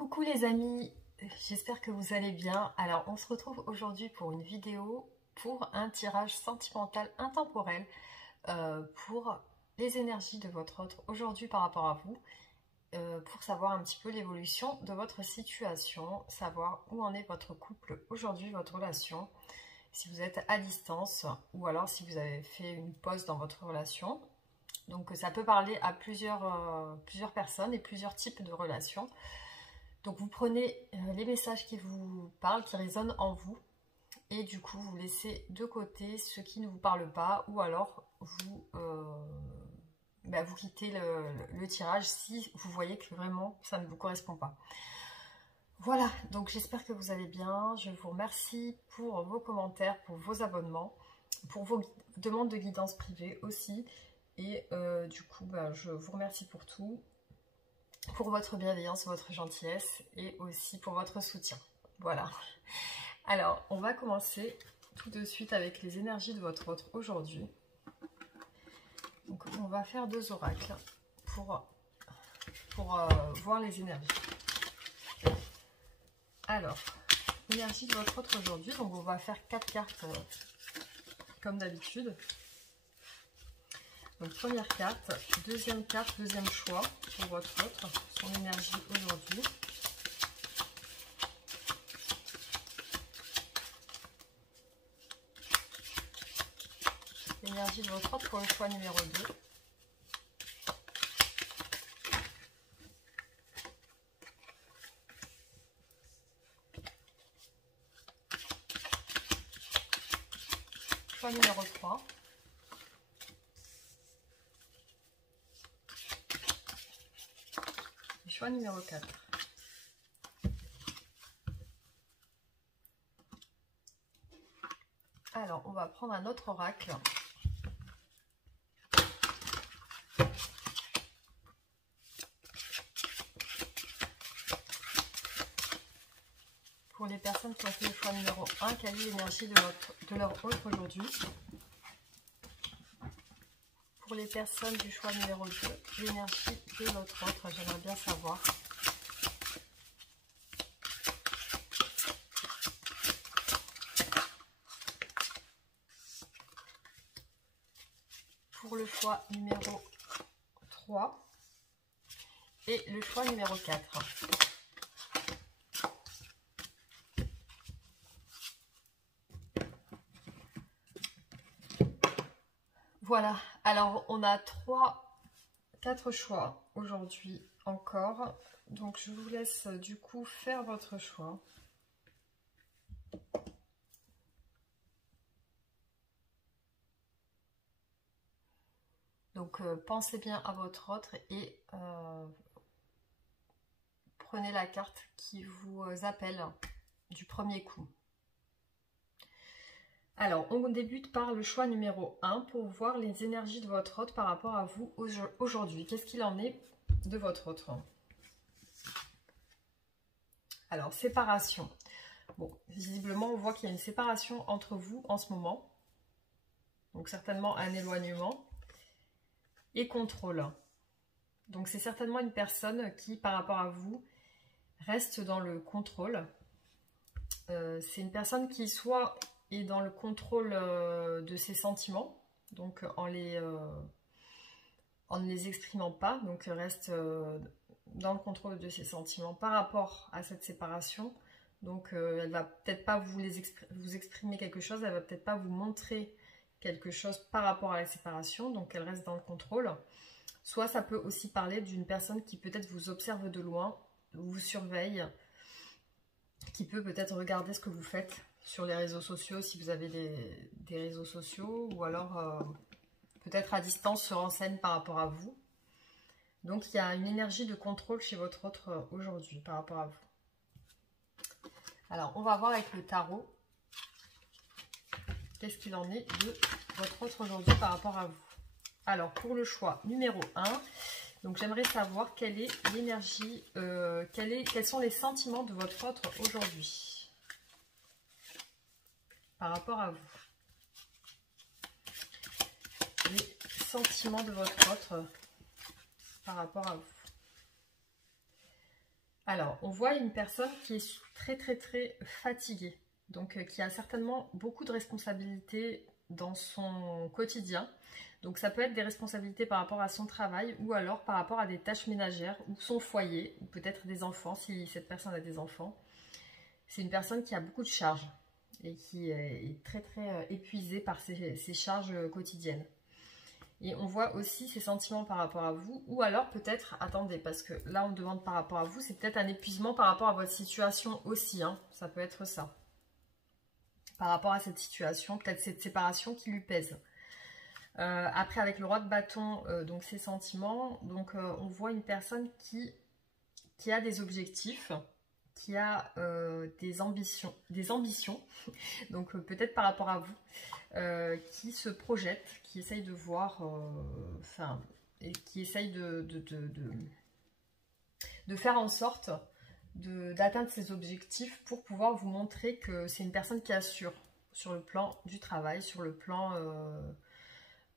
Coucou les amis, j'espère que vous allez bien. Alors on se retrouve aujourd'hui pour une vidéo pour un tirage sentimental intemporel pour les énergies de votre autre aujourd'hui par rapport à vous, pour savoir un petit peu l'évolution de votre situation, savoir où en est votre couple aujourd'hui, votre relation, si vous êtes à distance ou alors si vous avez fait une pause dans votre relation. Donc ça peut parler à plusieurs personnes et plusieurs types de relations. Donc vous prenez les messages qui vous parlent, qui résonnent en vous, et du coup vous laissez de côté ceux qui ne vous parlent pas, ou alors vous, vous quittez le tirage si vous voyez que vraiment ça ne vous correspond pas. Voilà, donc j'espère que vous allez bien. Je vous remercie pour vos commentaires, pour vos abonnements, pour vos demandes de guidance privée aussi. Et du coup, je vous remercie pour tout, pour votre bienveillance, votre gentillesse et aussi pour votre soutien. Voilà. Alors, on va commencer tout de suite avec les énergies de votre autre aujourd'hui. Donc, on va faire 2 oracles pour voir les énergies. Alors, énergie de votre autre aujourd'hui. Donc, on va faire 4 cartes comme d'habitude. Donc, première carte, deuxième carte, deuxième choix pour votre autre, son énergie aujourd'hui. L'énergie de votre autre pour le choix numéro 2. Choix numéro 3. Choix numéro 4. Alors, on va prendre un autre oracle. Pour les personnes qui ont fait le choix numéro 1, quelle est l'énergie de leur autre aujourd'hui? Pour les personnes du choix numéro 2, l'énergie de votre autre, j'aimerais bien savoir. Pour le choix numéro 3 et le choix numéro 4. Voilà, alors on a 4 choix aujourd'hui encore. Donc je vous laisse du coup faire votre choix. Donc pensez bien à votre autre et prenez la carte qui vous appelle du premier coup. Alors, on débute par le choix numéro 1 pour voir les énergies de votre autre par rapport à vous aujourd'hui. Qu'est-ce qu'il en est de votre autre? Alors, séparation. Bon, visiblement, on voit qu'il y a une séparation entre vous en ce moment. Donc, certainement un éloignement. Et contrôle. Donc, c'est certainement une personne qui, par rapport à vous, reste dans le contrôle. C'est une personne qui soit est dans le contrôle de ses sentiments, donc en ne les exprimant pas, donc reste dans le contrôle de ses sentiments par rapport à cette séparation. Donc elle va peut-être pas vous exprimer quelque chose, elle va peut-être pas vous montrer quelque chose par rapport à la séparation, donc elle reste dans le contrôle. Soit ça peut aussi parler d'une personne qui peut-être vous observe de loin, vous surveille, qui peut peut-être regarder ce que vous faites sur les réseaux sociaux, si vous avez des réseaux sociaux, ou alors peut-être à distance se renseigne par rapport à vous. Donc il y a une énergie de contrôle chez votre autre aujourd'hui par rapport à vous. Alors on va voir avec le tarot qu'est-ce qu'il en est de votre autre aujourd'hui par rapport à vous. Alors pour le choix numéro 1, donc j'aimerais savoir quelle est l'énergie, quels sont les sentiments de votre autre aujourd'hui par rapport à vous. Les sentiments de votre autre par rapport à vous. Alors, on voit une personne qui est très fatiguée, donc qui a certainement beaucoup de responsabilités dans son quotidien. Donc ça peut être des responsabilités par rapport à son travail ou alors par rapport à des tâches ménagères ou son foyer ou peut-être des enfants si cette personne a des enfants. C'est une personne qui a beaucoup de charges et qui est très épuisée par ses charges quotidiennes. Et on voit aussi ses sentiments par rapport à vous, ou alors peut-être, attendez, parce que là on me demande par rapport à vous, c'est peut-être un épuisement par rapport à votre situation aussi, hein, ça peut être ça. Par rapport à cette situation, peut-être cette séparation qui lui pèse. Après avec le roi de bâton, donc ses sentiments, donc on voit une personne qui a des objectifs, qui a des ambitions, donc peut-être par rapport à vous, qui se projette, qui essaye de voir, et qui essaye de faire en sorte d'atteindre ses objectifs pour pouvoir vous montrer que c'est une personne qui assure sur le plan du travail, sur le plan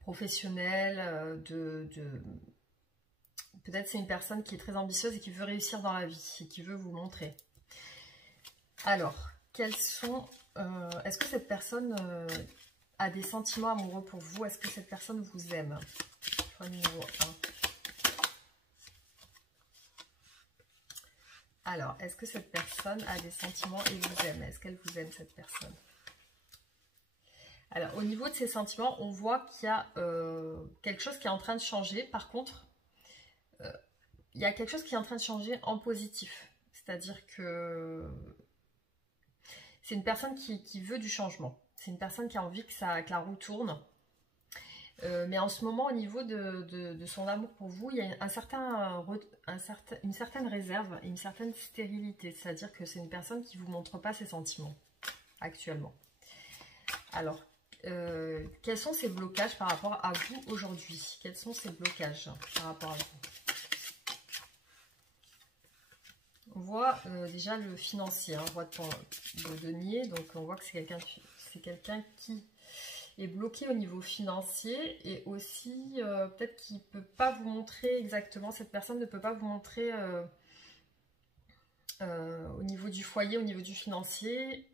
professionnel, peut-être c'est une personne qui est très ambitieuse et qui veut réussir dans la vie et qui veut vous montrer. Alors, quels sont... est-ce que cette personne a des sentiments amoureux pour vous? Est-ce que cette personne vous aime? Point numéro 1. Alors, est-ce que cette personne a des sentiments et vous aime? Est-ce qu'elle vous aime, cette personne? Alors, au niveau de ses sentiments, on voit qu'il y a quelque chose qui est en train de changer. Par contre, il y a quelque chose qui est en train de changer en positif. C'est-à-dire que c'est une personne qui veut du changement. C'est une personne qui a envie que la roue tourne. Mais en ce moment, au niveau de son amour pour vous, il y a une certaine réserve et une certaine stérilité. C'est-à-dire que c'est une personne qui ne vous montre pas ses sentiments actuellement. Alors, quels sont ces blocages par rapport à vous aujourd'hui? Quels sont ces blocages par rapport à vous? On voit déjà le financier, hein, roi de denier, donc on voit que c'est quelqu'un qui est bloqué au niveau financier et aussi peut-être qu'il ne peut pas vous montrer exactement, cette personne ne peut pas vous montrer au niveau du foyer, au niveau du financier,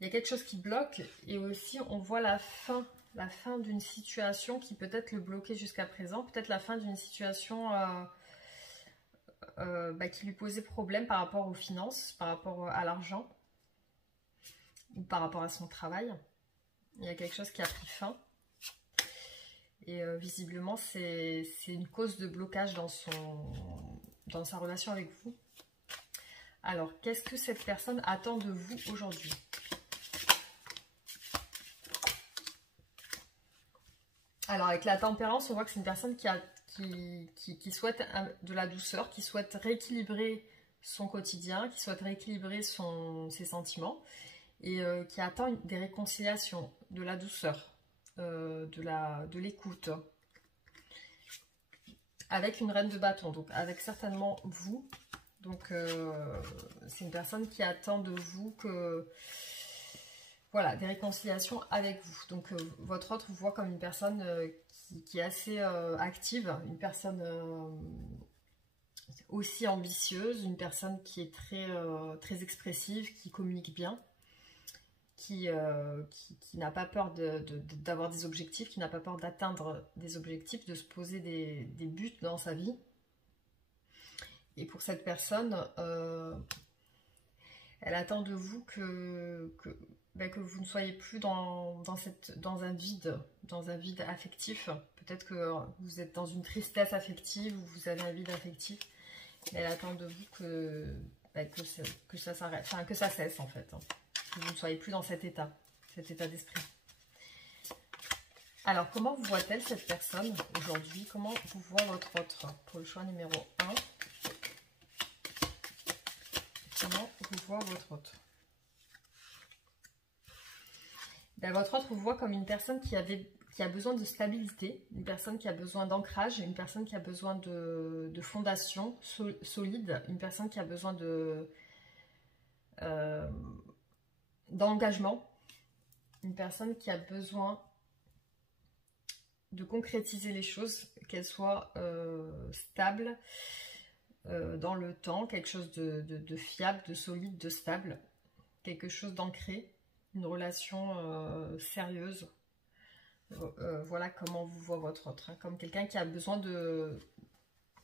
il y a quelque chose qui bloque et aussi on voit la fin d'une situation qui peut-être le bloquait jusqu'à présent, peut-être la fin d'une situation qui lui posait problème par rapport aux finances, par rapport à l'argent ou par rapport à son travail. Il y a quelque chose qui a pris fin et visiblement c'est une cause de blocage dans sa relation avec vous. Alors, qu'est-ce que cette personne attend de vous aujourd'hui? Alors, avec la tempérance, on voit que c'est une personne qui souhaite de la douceur, qui souhaite rééquilibrer son quotidien, qui souhaite rééquilibrer ses sentiments et qui attend des réconciliations, de la douceur, de l'écoute. Avec une reine de bâton, donc avec certainement vous. Donc, c'est une personne qui attend de vous voilà, des réconciliations avec vous. Donc, votre autre vous voit comme une personne qui est assez active, une personne aussi ambitieuse, une personne qui est très expressive, qui communique bien, qui n'a pas peur d'avoir des objectifs, qui n'a pas peur d'atteindre des objectifs, de se poser des buts dans sa vie. Et pour cette personne, elle attend de vous que vous ne soyez plus dans un vide affectif. Peut-être que vous êtes dans une tristesse affective ou vous avez un vide affectif. Mais elle attend de vous que ça s'arrête, enfin que ça cesse en fait. Hein. Que vous ne soyez plus dans cet état d'esprit. Alors, comment vous voit-elle cette personne aujourd'hui? Comment vous voit votre autre? Pour le choix numéro 1. Comment vous voit votre autre? Ben, votre autre vous voit comme une personne qui a besoin de stabilité, une personne qui a besoin d'ancrage, une personne qui a besoin de fondation solide, une personne qui a besoin d'engagement, une personne qui a besoin de concrétiser les choses, qu'elles soient stables, dans le temps, quelque chose de fiable, de solide, de stable, quelque chose d'ancré, une relation sérieuse. Voilà comment vous voit votre autre, hein, comme quelqu'un qui a besoin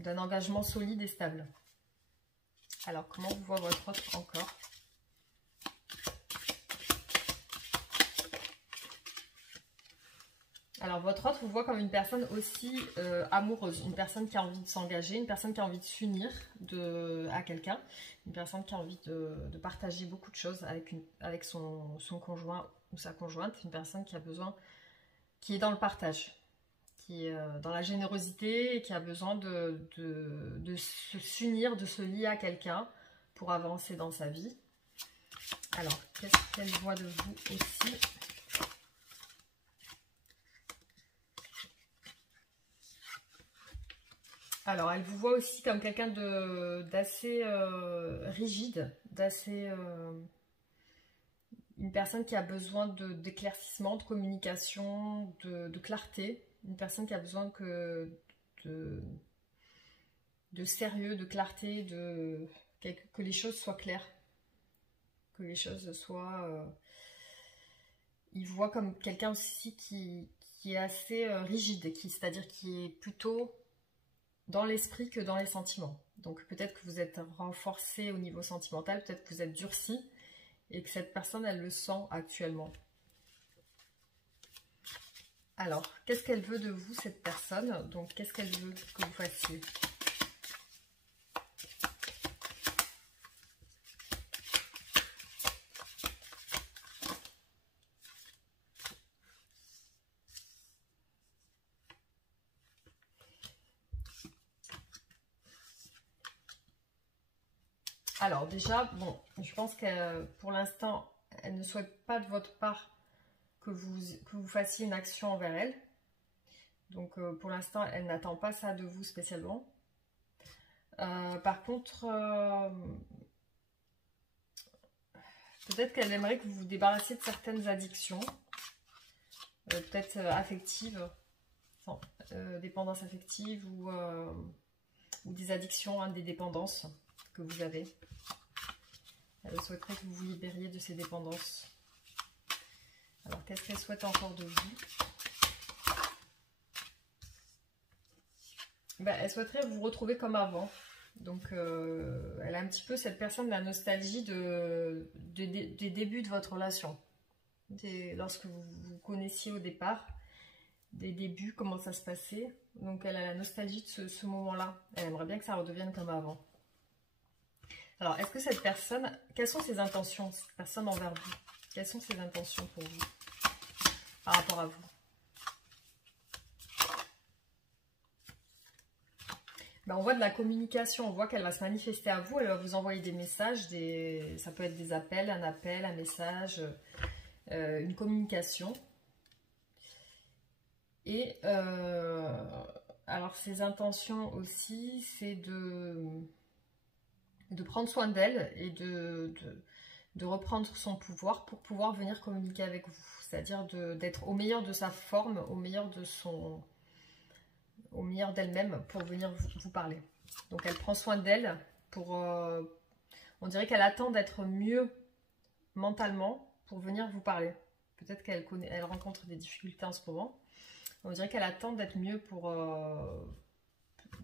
d'un engagement solide et stable. Alors, comment vous voit votre autre encore? Alors, votre autre vous voit comme une personne aussi amoureuse, une personne qui a envie de s'engager, une personne qui a envie de s'unir à quelqu'un, une personne qui a envie de partager beaucoup de choses avec son conjoint ou sa conjointe, une personne qui a besoin, qui est dans le partage, qui est dans la générosité et qui a besoin de s'unir, de se lier à quelqu'un pour avancer dans sa vie. Alors, qu'est-ce qu'elle voit de vous aussi ? Alors, elle vous voit aussi comme quelqu'un d'assez rigide, une personne qui a besoin d'éclaircissement, de communication, de clarté, une personne qui a besoin de sérieux, de clarté, que les choses soient claires, que les choses soient... il voit comme quelqu'un aussi qui est assez rigide, c'est-à-dire qui est plutôt dans l'esprit que dans les sentiments. Donc peut-être que vous êtes renforcé au niveau sentimental, peut-être que vous êtes durci et que cette personne, elle le sent actuellement. Alors, qu'est-ce qu'elle veut de vous, cette personne? Donc, qu'est-ce qu'elle veut que vous fassiez? Alors déjà, bon, je pense que pour l'instant, elle ne souhaite pas de votre part que vous fassiez une action envers elle. Donc pour l'instant, elle n'attend pas ça de vous spécialement. Par contre, peut-être qu'elle aimerait que vous vous débarrassiez de certaines addictions, peut-être affectives, dépendance affective ou des addictions, hein, des dépendances que vous avez. Elle souhaiterait que vous vous libériez de ces dépendances. Alors, qu'est-ce qu'elle souhaite encore de vous? Ben, elle souhaiterait vous retrouver comme avant. Donc, elle a un petit peu, cette personne, la nostalgie des débuts de votre relation. Lorsque vous vous connaissiez au départ, des débuts, comment ça se passait. Donc, elle a la nostalgie de ce moment-là. Elle aimerait bien que ça redevienne comme avant. Alors, est-ce que cette personne, quelles sont ses intentions, cette personne envers vous? Quelles sont ses intentions pour vous, par rapport à vous? Ben, on voit de la communication, on voit qu'elle va se manifester à vous, elle va vous envoyer des messages, ça peut être des appels, un message, une communication. Et alors, ses intentions aussi, c'est de prendre soin d'elle et de reprendre son pouvoir pour pouvoir venir communiquer avec vous. C'est-à-dire d'être au meilleur de sa forme, au meilleur d'elle-même pour venir vous parler. Donc elle prend soin d'elle pour... on dirait qu'elle attend d'être mieux mentalement pour venir vous parler. Peut-être qu'elle rencontre des difficultés en ce moment. On dirait qu'elle attend d'être mieux pour...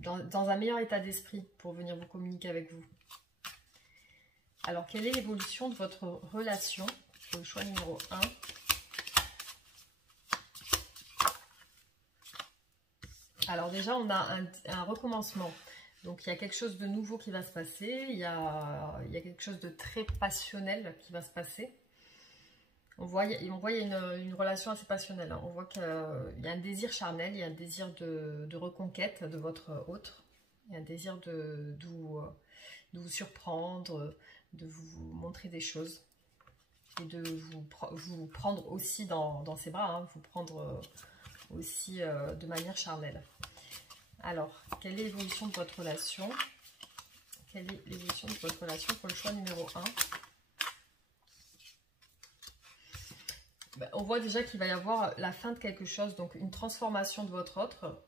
dans un meilleur état d'esprit pour venir vous communiquer avec vous. Alors, quelle est l'évolution de votre relation? Le choix numéro 1. Alors déjà, on a un recommencement. Donc, il y a quelque chose de nouveau qui va se passer. Il y a quelque chose de très passionnel qui va se passer. On voit il y a une relation assez passionnelle. Hein. On voit qu'il y a un désir charnel, il y a un désir de reconquête de votre autre. Il y a un désir de vous surprendre, de vous montrer des choses et de vous prendre aussi dans ses bras, hein, vous prendre aussi de manière charnelle. Alors, quelle est l'évolution de votre relation? Quelle est l'évolution de votre relation pour le choix numéro 1? Ben, on voit déjà qu'il va y avoir la fin de quelque chose, donc une transformation de votre autre.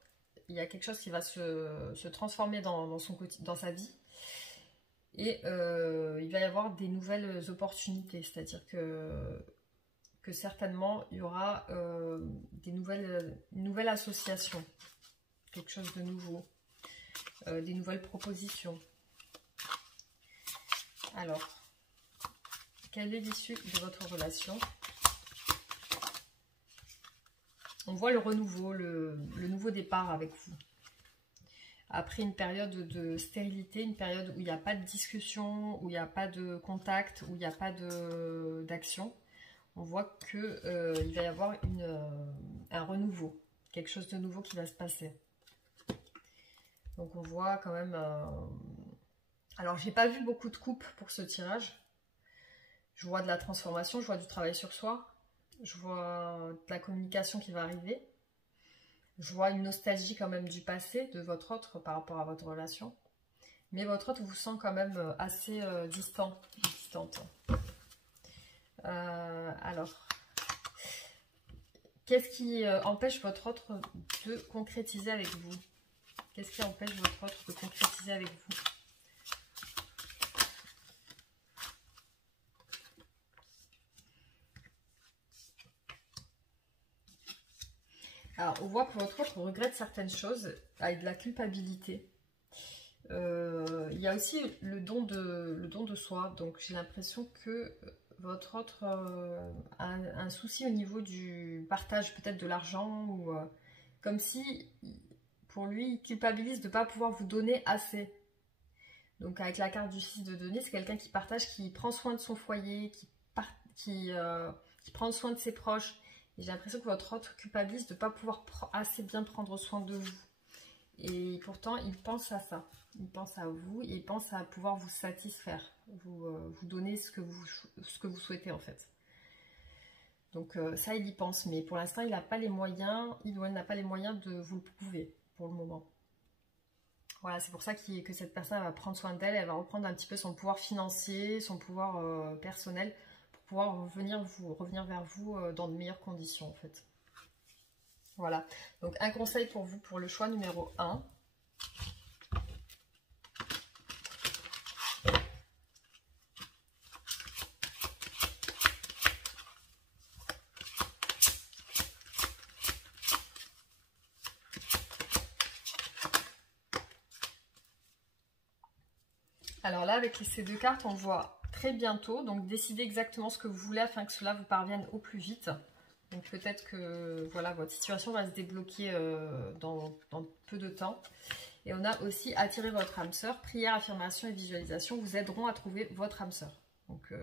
il y a quelque chose qui va se transformer dans sa vie. Et il va y avoir des nouvelles opportunités, c'est-à-dire que certainement il y aura une nouvelle association, quelque chose de nouveau, des nouvelles propositions. Alors, quelle est l'issue de votre relation? On voit le renouveau, le nouveau départ avec vous. Après une période de stérilité, une période où il n'y a pas de discussion, où il n'y a pas de contact, où il n'y a pas d'action, on voit qu'il va y avoir un renouveau, quelque chose de nouveau qui va se passer. Donc on voit quand même... Alors j'ai pas vu beaucoup de coupes pour ce tirage. Je vois de la transformation, je vois du travail sur soi, je vois de la communication qui va arriver. Je vois une nostalgie quand même du passé, de votre autre par rapport à votre relation. Mais votre autre vous sent quand même assez distante. Alors, qu'est-ce qui empêche votre autre de concrétiser avec vous? Qu'est-ce qui empêche votre autre de concrétiser avec vous? Alors, on voit que votre autre regrette certaines choses avec de la culpabilité. Il y a aussi le don de soi. Donc, j'ai l'impression que votre autre a un souci au niveau du partage peut-être de l'argent ou comme si, pour lui, il culpabilise de ne pas pouvoir vous donner assez. Donc, avec la carte du 6 de denier, c'est quelqu'un qui partage, qui prend soin de son foyer, qui prend soin de ses proches. J'ai l'impression que votre autre culpabilise de ne pas pouvoir assez bien prendre soin de vous. Et pourtant, il pense à ça. Il pense à vous et il pense à pouvoir vous satisfaire, vous donner ce que vous souhaitez en fait. Donc ça, il y pense. Mais pour l'instant, il n'a pas les moyens, il ou elle n'a pas les moyens de vous le prouver pour le moment. Voilà, c'est pour ça que cette personne va prendre soin d'elle. Elle va reprendre un petit peu son pouvoir financier, son pouvoir personnel, pouvoir revenir vers vous dans de meilleures conditions en fait. Voilà, donc un conseil pour vous pour le choix numéro 1. Alors là, avec ces deux cartes, on voit très bientôt, donc décidez exactement ce que vous voulez afin que cela vous parvienne au plus vite. Donc peut-être que voilà, votre situation va se débloquer dans peu de temps. Et on a aussi attiré votre âme sœur. Prière, affirmation et visualisation vous aideront à trouver votre âme sœur. Donc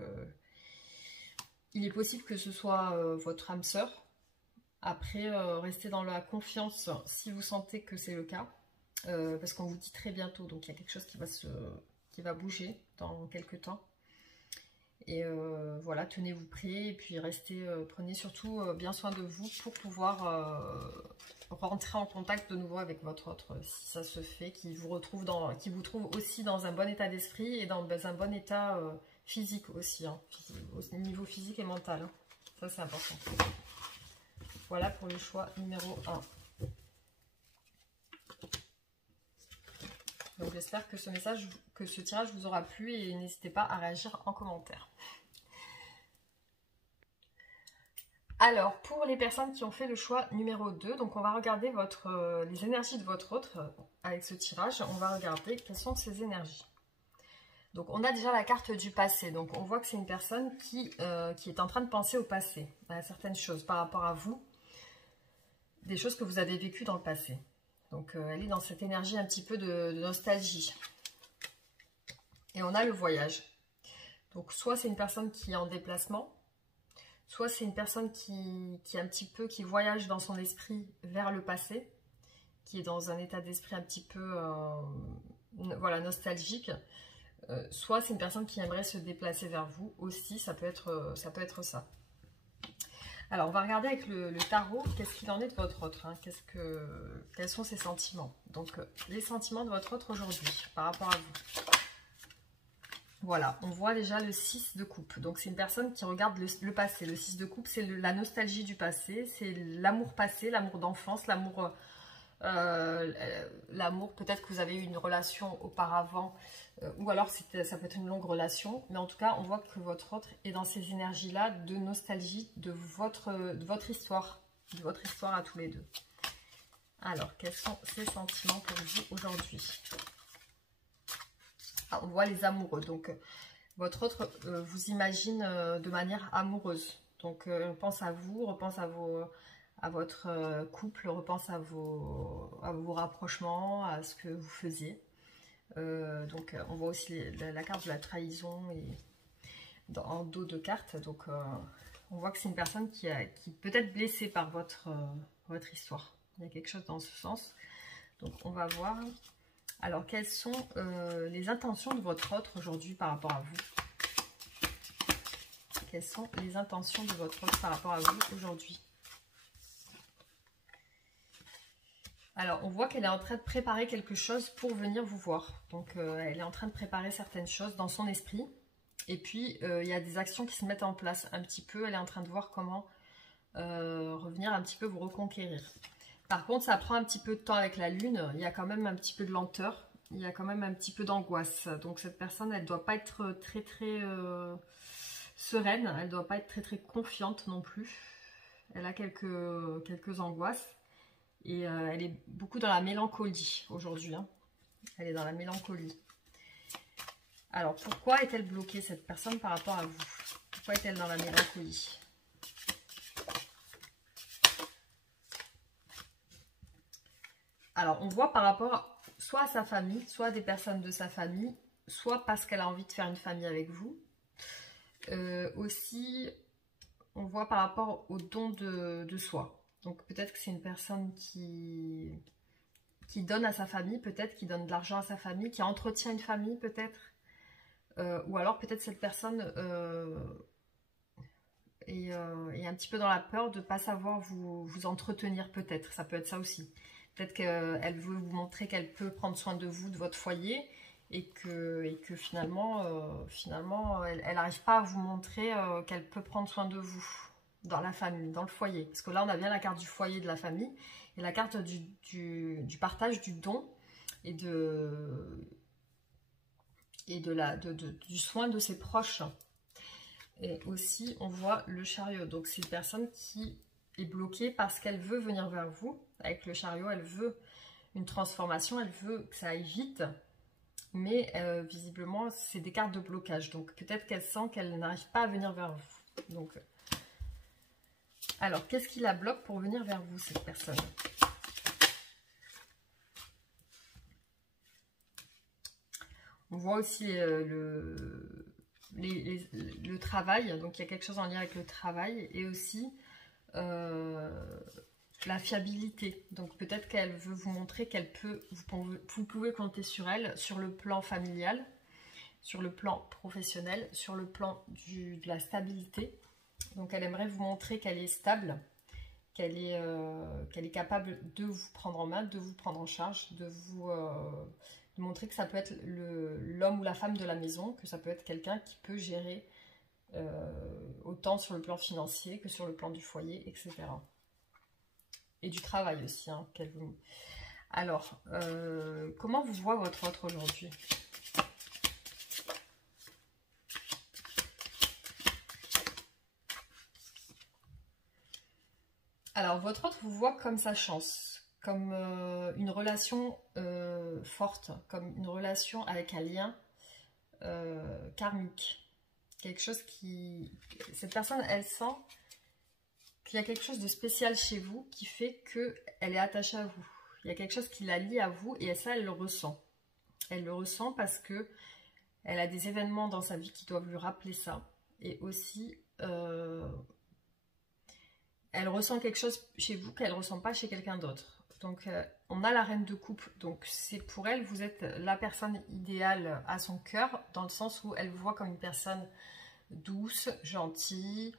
il est possible que ce soit votre âme sœur. Après, restez dans la confiance si vous sentez que c'est le cas. Parce qu'on vous dit très bientôt. Donc il y a quelque chose qui va bouger dans quelques temps. Et voilà, tenez-vous prêts et puis prenez surtout bien soin de vous pour pouvoir rentrer en contact de nouveau avec votre autre, si ça se fait, qui vous trouve aussi dans un bon état d'esprit et dans un bon état physique aussi, hein, au niveau physique et mental. Hein. Ça, c'est important. Voilà pour le choix numéro 1. Donc j'espère que ce tirage vous aura plu et n'hésitez pas à réagir en commentaire. Alors, pour les personnes qui ont fait le choix numéro 2, donc on va regarder les énergies de votre autre avec ce tirage. On va regarder quelles sont ces énergies. Donc on a déjà la carte du passé. Donc on voit que c'est une personne qui est en train de penser au passé, à certaines choses par rapport à vous, des choses que vous avez vécues dans le passé. Donc elle est dans cette énergie un petit peu de nostalgie. Et on a le voyage. Donc soit c'est une personne qui est en déplacement, soit c'est une personne qui voyage dans son esprit vers le passé, qui est dans un état d'esprit un petit peu voilà, nostalgique. Soit c'est une personne qui aimerait se déplacer vers vous aussi, ça peut être ça. Alors, on va regarder avec le tarot, qu'est-ce qu'il en est de votre autre, hein, quels sont ses sentiments. Donc, les sentiments de votre autre aujourd'hui, par rapport à vous. Voilà, on voit déjà le 6 de coupe. Donc, c'est une personne qui regarde le passé. Le 6 de coupe, c'est la nostalgie du passé, c'est l'amour passé, l'amour d'enfance, l'amour l'amour, peut-être que vous avez eu une relation auparavant, ou alors ça peut être une longue relation, mais en tout cas, on voit que votre autre est dans ces énergies-là de nostalgie de votre histoire à tous les deux. Alors, quels sont ces sentiments pour vous aujourd'hui? On voit les amoureux, donc votre autre vous imagine de manière amoureuse, donc repense à vous, repense à votre couple, repense à vos rapprochements, à ce que vous faisiez. Donc on voit aussi la carte de la trahison et en dos de carte, donc on voit que c'est une personne qui peut être blessée par votre histoire. Il y a quelque chose dans ce sens, donc on va voir. Alors, quelles sont les intentions de votre autre aujourd'hui par rapport à vous? Quelles sont les intentions de votre autre par rapport à vous aujourd'hui? Alors, on voit qu'elle est en train de préparer quelque chose pour venir vous voir. Donc, elle est en train de préparer certaines choses dans son esprit. Et puis, il y a des actions qui se mettent en place un petit peu. Elle est en train de voir comment revenir un petit peu vous reconquérir. Par contre, ça prend un petit peu de temps avec la lune. Il y a quand même un petit peu de lenteur. Il y a quand même un petit peu d'angoisse. Donc, cette personne, elle ne doit pas être très sereine. Elle ne doit pas être très confiante non plus. Elle a quelques angoisses. Et elle est beaucoup dans la mélancolie aujourd'hui. Hein. Elle est dans la mélancolie. Alors, pourquoi est-elle bloquée, cette personne, par rapport à vous? Pourquoi est-elle dans la mélancolie? Alors, on voit par rapport soit à sa famille, soit à des personnes de sa famille, soit parce qu'elle a envie de faire une famille avec vous. Aussi, on voit par rapport au don de soi. Donc, peut-être que c'est une personne qui donne à sa famille, peut-être, qui donne de l'argent à sa famille, qui entretient une famille, peut-être. Ou alors, peut-être cette personne est un petit peu dans la peur de ne pas savoir vous entretenir, peut-être. Ça peut être ça aussi. Peut-être qu'elle veut vous montrer qu'elle peut prendre soin de vous, de votre foyer, et que finalement, elle n'arrive pas à vous montrer qu'elle peut prendre soin de vous dans la famille, dans le foyer. Parce que là, on a bien la carte du foyer, de la famille, et la carte du partage, du don, et du soin de ses proches. Et aussi, on voit le chariot. Donc, c'est une personne qui est bloquée parce qu'elle veut venir vers vous. Avec le chariot, elle veut une transformation, elle veut que ça aille vite. Mais visiblement, c'est des cartes de blocage. Donc, peut-être qu'elle sent qu'elle n'arrive pas à venir vers vous. Donc, alors, qu'est-ce qui la bloque pour venir vers vous, cette personne? On voit aussi le travail. Donc, il y a quelque chose en lien avec le travail. Et aussi la fiabilité. Donc, peut-être qu'elle veut vous montrer vous pouvez compter sur elle sur le plan familial, sur le plan professionnel, sur le plan de la stabilité. Donc, elle aimerait vous montrer qu'elle est stable, qu'elle est capable de vous prendre en main, de vous prendre en charge, de montrer que ça peut être l'homme ou la femme de la maison, que ça peut être quelqu'un qui peut gérer autant sur le plan financier que sur le plan du foyer, etc. Et du travail aussi. Hein, Alors, comment vous voit votre autre aujourd'hui? Alors, votre autre vous voit comme sa chance, comme une relation forte, comme une relation avec un lien karmique. Quelque chose cette personne, elle sent qu'il y a quelque chose de spécial chez vous qui fait qu'elle est attachée à vous. Il y a quelque chose qui la lie à vous et ça, elle le ressent. Elle le ressent parce que elle a des événements dans sa vie qui doivent lui rappeler ça. Et aussi, elle ressent quelque chose chez vous qu'elle ne ressent pas chez quelqu'un d'autre. Donc, on a la reine de coupe. Donc, c'est pour elle, vous êtes la personne idéale à son cœur, dans le sens où elle vous voit comme une personne douce, gentille,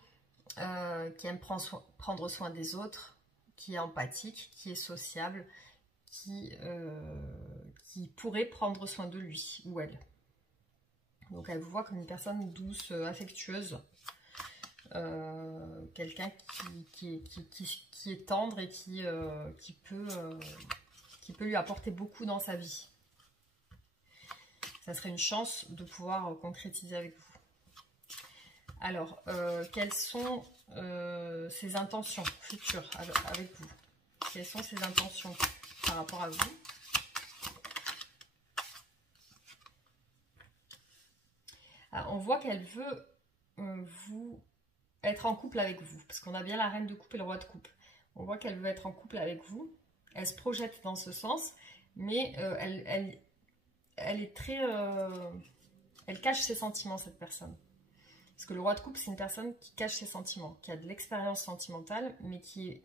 qui aime prendre soin des autres, qui est empathique, qui est sociable, qui pourrait prendre soin de lui ou elle. Donc, elle vous voit comme une personne douce, affectueuse, quelqu'un qui est tendre et qui peut qui peut lui apporter beaucoup dans sa vie. Ça serait une chance de pouvoir concrétiser avec vous. Alors, quelles sont ses intentions futures avec vous? Quelles sont ses intentions par rapport à vous? Alors, on voit qu'elle veut être en couple avec vous, parce qu'on a bien la reine de coupe et le roi de coupe. On voit qu'elle veut être en couple avec vous. Elle se projette dans ce sens, mais elle est très... elle cache ses sentiments, cette personne. Parce que le roi de coupe, c'est une personne qui cache ses sentiments, qui a de l'expérience sentimentale, mais qui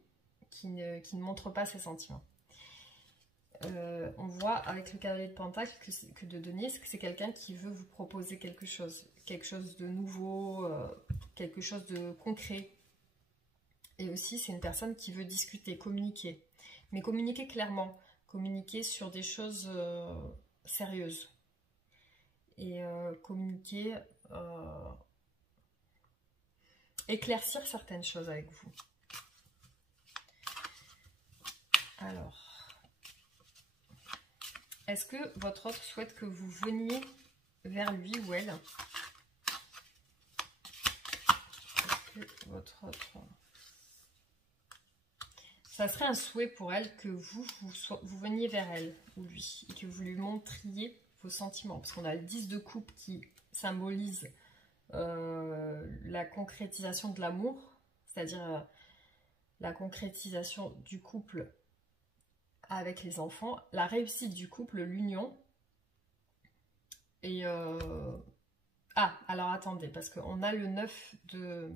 ne montre pas ses sentiments. On voit avec le cavalier de Pentacle que de Denise, que c'est quelqu'un qui veut vous proposer quelque chose de nouveau, quelque chose de concret. Et aussi, c'est une personne qui veut discuter, communiquer. Mais communiquer clairement, communiquer sur des choses sérieuses. Et communiquer, éclaircir certaines choses avec vous. Alors, est-ce que votre autre souhaite que vous veniez vers lui ou elle? Est-ce que votre autre... Ça serait un souhait pour elle que vous veniez vers elle ou lui et que vous lui montriez vos sentiments. Parce qu'on a le 10 de coupe qui symbolise la concrétisation de l'amour, c'est-à-dire la concrétisation du couple avec les enfants, la réussite du couple, l'union. Et ah, alors attendez, parce qu'on a le 9 de...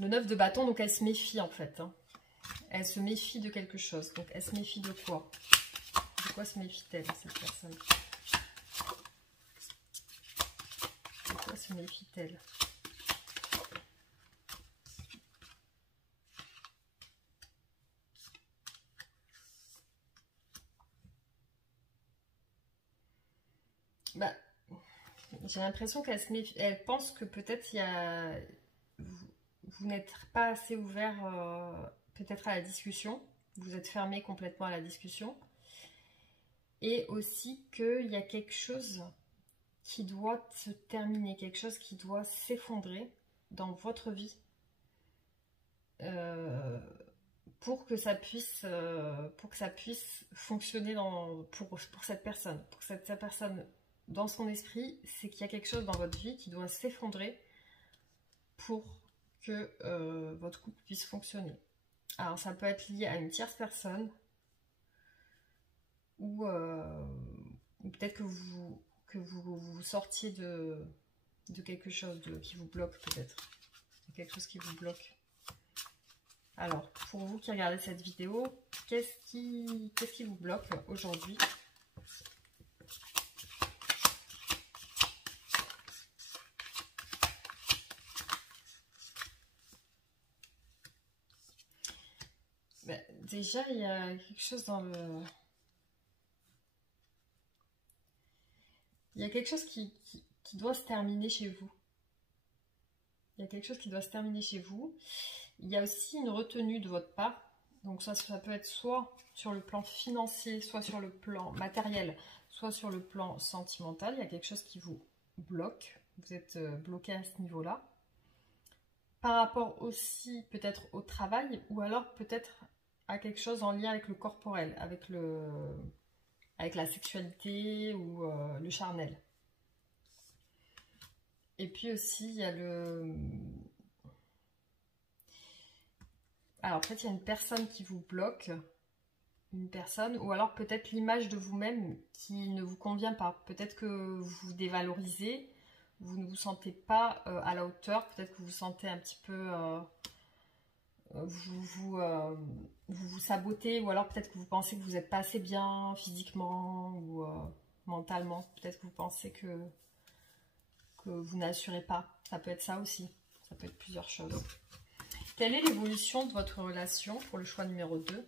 Le 9 de bâton, donc elle se méfie en fait. Hein. Elle se méfie de quelque chose. Donc elle se méfie de quoi? De quoi se méfie-t-elle, cette personne? De quoi se méfie-t-elle? Bah, j'ai l'impression qu'elle se méfie. Elle pense que peut-être il y a... Vous n'êtes pas assez ouvert peut-être à la discussion. Vous êtes fermé complètement à la discussion. Et aussi qu'il y a quelque chose qui doit se terminer, quelque chose qui doit s'effondrer dans votre vie pour que ça puisse fonctionner pour cette personne. Pour cette personne, dans son esprit, c'est qu'il y a quelque chose dans votre vie qui doit s'effondrer pour que votre couple puisse fonctionner. Alors ça peut être lié à une tierce personne ou peut-être que vous sortiez de quelque chose qui vous bloque peut-être. Quelque chose qui vous bloque. Alors, pour vous qui regardez cette vidéo, qu'est-ce qui vous bloque aujourd'hui ? Ben, déjà, il y a quelque chose dans le... Il y a quelque chose qui doit se terminer chez vous. Il y a quelque chose qui doit se terminer chez vous. Il y a aussi une retenue de votre part. Donc ça peut être soit sur le plan financier, soit sur le plan matériel, soit sur le plan sentimental. Il y a quelque chose qui vous bloque. Vous êtes bloqué à ce niveau-là. Par rapport aussi peut-être au travail ou alors peut-être à quelque chose en lien avec le corporel, avec la sexualité ou le charnel. Et puis aussi, il y a le... Alors, peut-être il y a une personne qui vous bloque, une personne, ou alors peut-être l'image de vous-même qui ne vous convient pas. Peut-être que vous vous dévalorisez, vous ne vous sentez pas à la hauteur, peut-être que vous vous sentez un petit peu... vous sabotez, ou alors peut-être que vous pensez que vous n'êtes pas assez bien physiquement ou mentalement. Peut-être que vous pensez que vous n'assurez pas. Ça peut être ça aussi. Ça peut être plusieurs choses. Quelle est l'évolution de votre relation pour le choix numéro 2?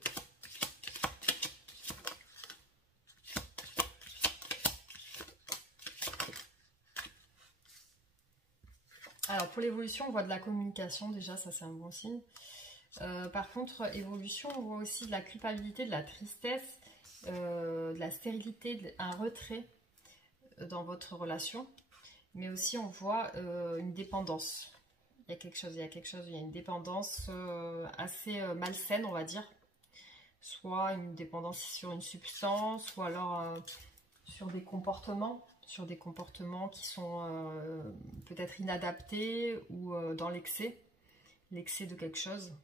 Alors, pour l'évolution, on voit de la communication. Déjà, ça, c'est un bon signe. Par contre, évolution, on voit aussi de la culpabilité, de la tristesse, de la stérilité, un retrait dans votre relation. Mais aussi, on voit une dépendance. Il y a quelque chose, il y a une dépendance assez malsaine, on va dire. Soit une dépendance sur une substance, ou alors sur des comportements qui sont peut-être inadaptés ou dans l'excès de quelque chose.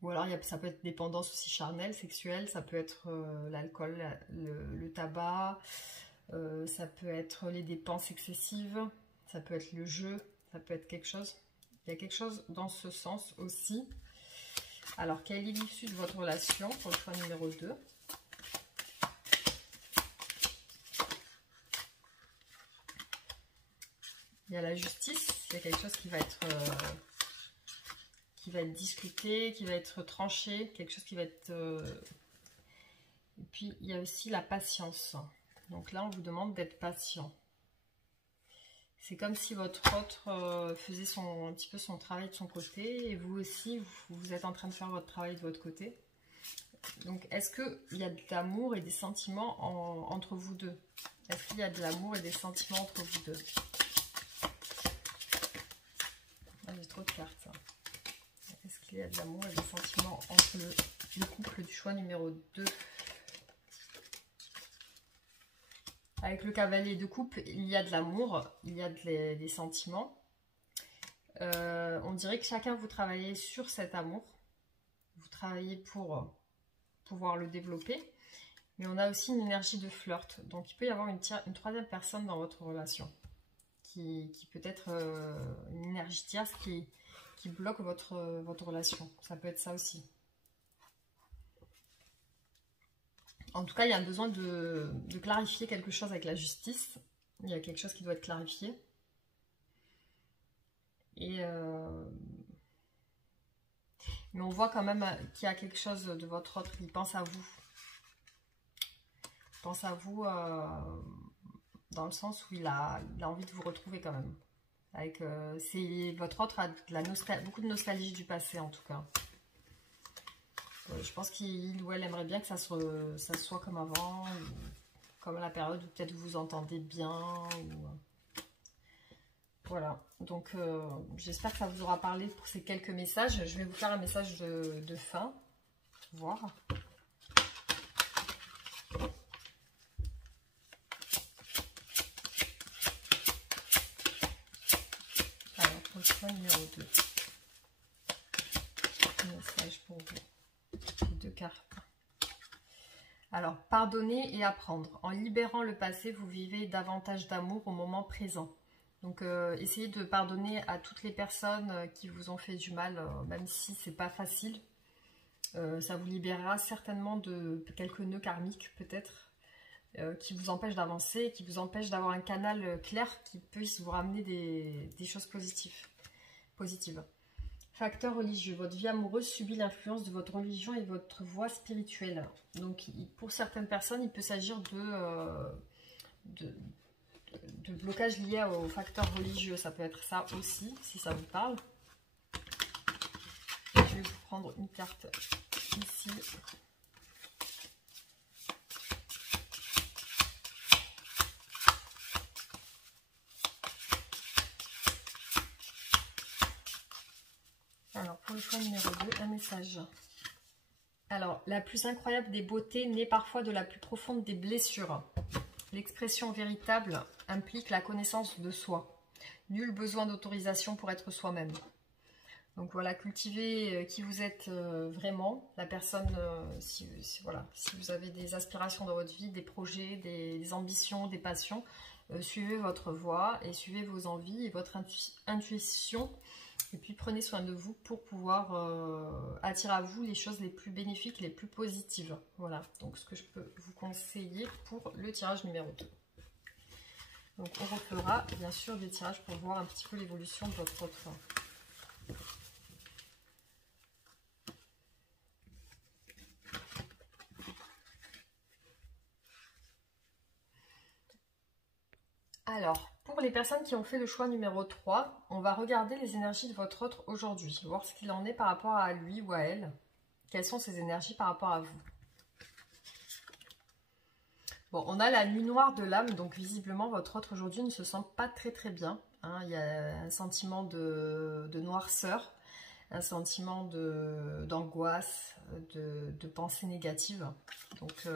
Ou alors ça peut être dépendance aussi charnelle, sexuelle, ça peut être l'alcool, le tabac, ça peut être les dépenses excessives, ça peut être le jeu, ça peut être quelque chose. Il y a quelque chose dans ce sens aussi. Alors, quelle est l'issue de votre relation pour le choix numéro 2? Il y a la justice, il y a quelque chose qui va être discuté, qui va être tranché, quelque chose qui va être... Et puis, il y a aussi la patience. Donc là, on vous demande d'être patient. C'est comme si votre autre faisait un petit peu son travail de son côté et vous aussi, vous êtes en train de faire votre travail de votre côté. Donc, est-ce qu'il y a de l'amour et des sentiments entre vous deux? Est-ce qu'il y a de l'amour et des sentiments entre vous deux? Ah, j'ai trop de cartes. Est-ce qu'il y a de l'amour et des sentiments entre le couple du choix numéro 2? Avec le cavalier de coupe, il y a de l'amour, il y a des sentiments. On dirait que chacun vous travaillez sur cet amour. Vous travaillez pour pouvoir le développer. Mais on a aussi une énergie de flirt. Donc il peut y avoir une troisième personne dans votre relation. Qui peut être une énergie tierce qui bloque votre relation. Ça peut être ça aussi. En tout cas, il y a un besoin de clarifier quelque chose avec la justice. Il y a quelque chose qui doit être clarifié. Mais on voit quand même qu'il y a quelque chose de votre autre qui pense à vous. Il pense à vous dans le sens où il a envie de vous retrouver quand même. Votre autre a beaucoup de nostalgie du passé en tout cas. Je pense qu'il ou elle aimerait bien que ça soit comme avant, ou comme à la période où peut-être vous vous entendez bien. Voilà, donc j'espère que ça vous aura parlé pour ces quelques messages. Je vais vous faire un message de fin, voir. Alors, pour le choix numéro 2, un message pour vous. Deux cartes. Alors, pardonner et apprendre. En libérant le passé, vous vivez davantage d'amour au moment présent. Donc, essayez de pardonner à toutes les personnes qui vous ont fait du mal, même si c'est pas facile. Ça vous libérera certainement de quelques nœuds karmiques, peut-être, qui vous empêchent d'avancer, qui vous empêchent d'avoir un canal clair qui puisse vous ramener des choses positives. Facteur religieux. Votre vie amoureuse subit l'influence de votre religion et de votre voie spirituelle. Donc, pour certaines personnes, il peut s'agir de blocages liés au facteur religieux. Ça peut être ça aussi, si ça vous parle. Je vais vous prendre une carte ici. Alors, pour le choix numéro 2, un message. Alors, la plus incroyable des beautés naît parfois de la plus profonde des blessures. L'expression véritable implique la connaissance de soi. Nul besoin d'autorisation pour être soi-même. Donc voilà, cultivez qui vous êtes vraiment. La personne, si vous avez des aspirations dans votre vie, des projets, des ambitions, des passions, suivez votre voie et suivez vos envies et votre intuition. Et puis prenez soin de vous pour pouvoir attirer à vous les choses les plus bénéfiques, les plus positives. Voilà, donc ce que je peux vous conseiller pour le tirage numéro 2. Donc on refera bien sûr des tirages pour voir un petit peu l'évolution de votre autre. Alors, pour les personnes qui ont fait le choix numéro 3, on va regarder les énergies de votre autre aujourd'hui, voir ce qu'il en est par rapport à lui ou à elle. Quelles sont ses énergies par rapport à vous? Bon, on a la nuit noire de l'âme, donc visiblement votre autre aujourd'hui ne se sent pas très bien. Hein. Il y a un sentiment de noirceur, un sentiment d'angoisse, de pensée négative. Donc,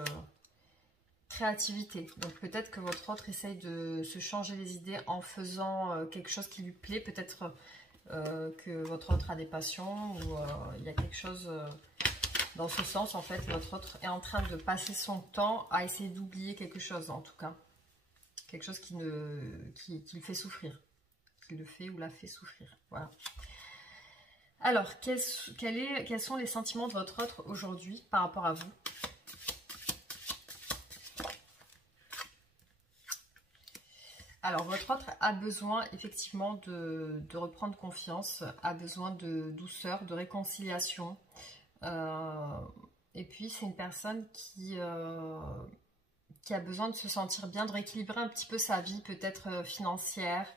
créativité. Donc peut-être que votre autre essaye de se changer les idées en faisant quelque chose qui lui plaît. Peut-être que votre autre a des passions ou il y a quelque chose dans ce sens. En fait, votre autre est en train de passer son temps à essayer d'oublier quelque chose, en tout cas. Quelque chose qui le fait souffrir. Qui le fait ou la fait souffrir. Voilà. Alors, quels sont les sentiments de votre autre aujourd'hui par rapport à vous? Alors, votre autre a besoin effectivement de reprendre confiance, a besoin de douceur, de réconciliation. Et puis, c'est une personne qui a besoin de se sentir bien, de rééquilibrer un petit peu sa vie, peut-être financière,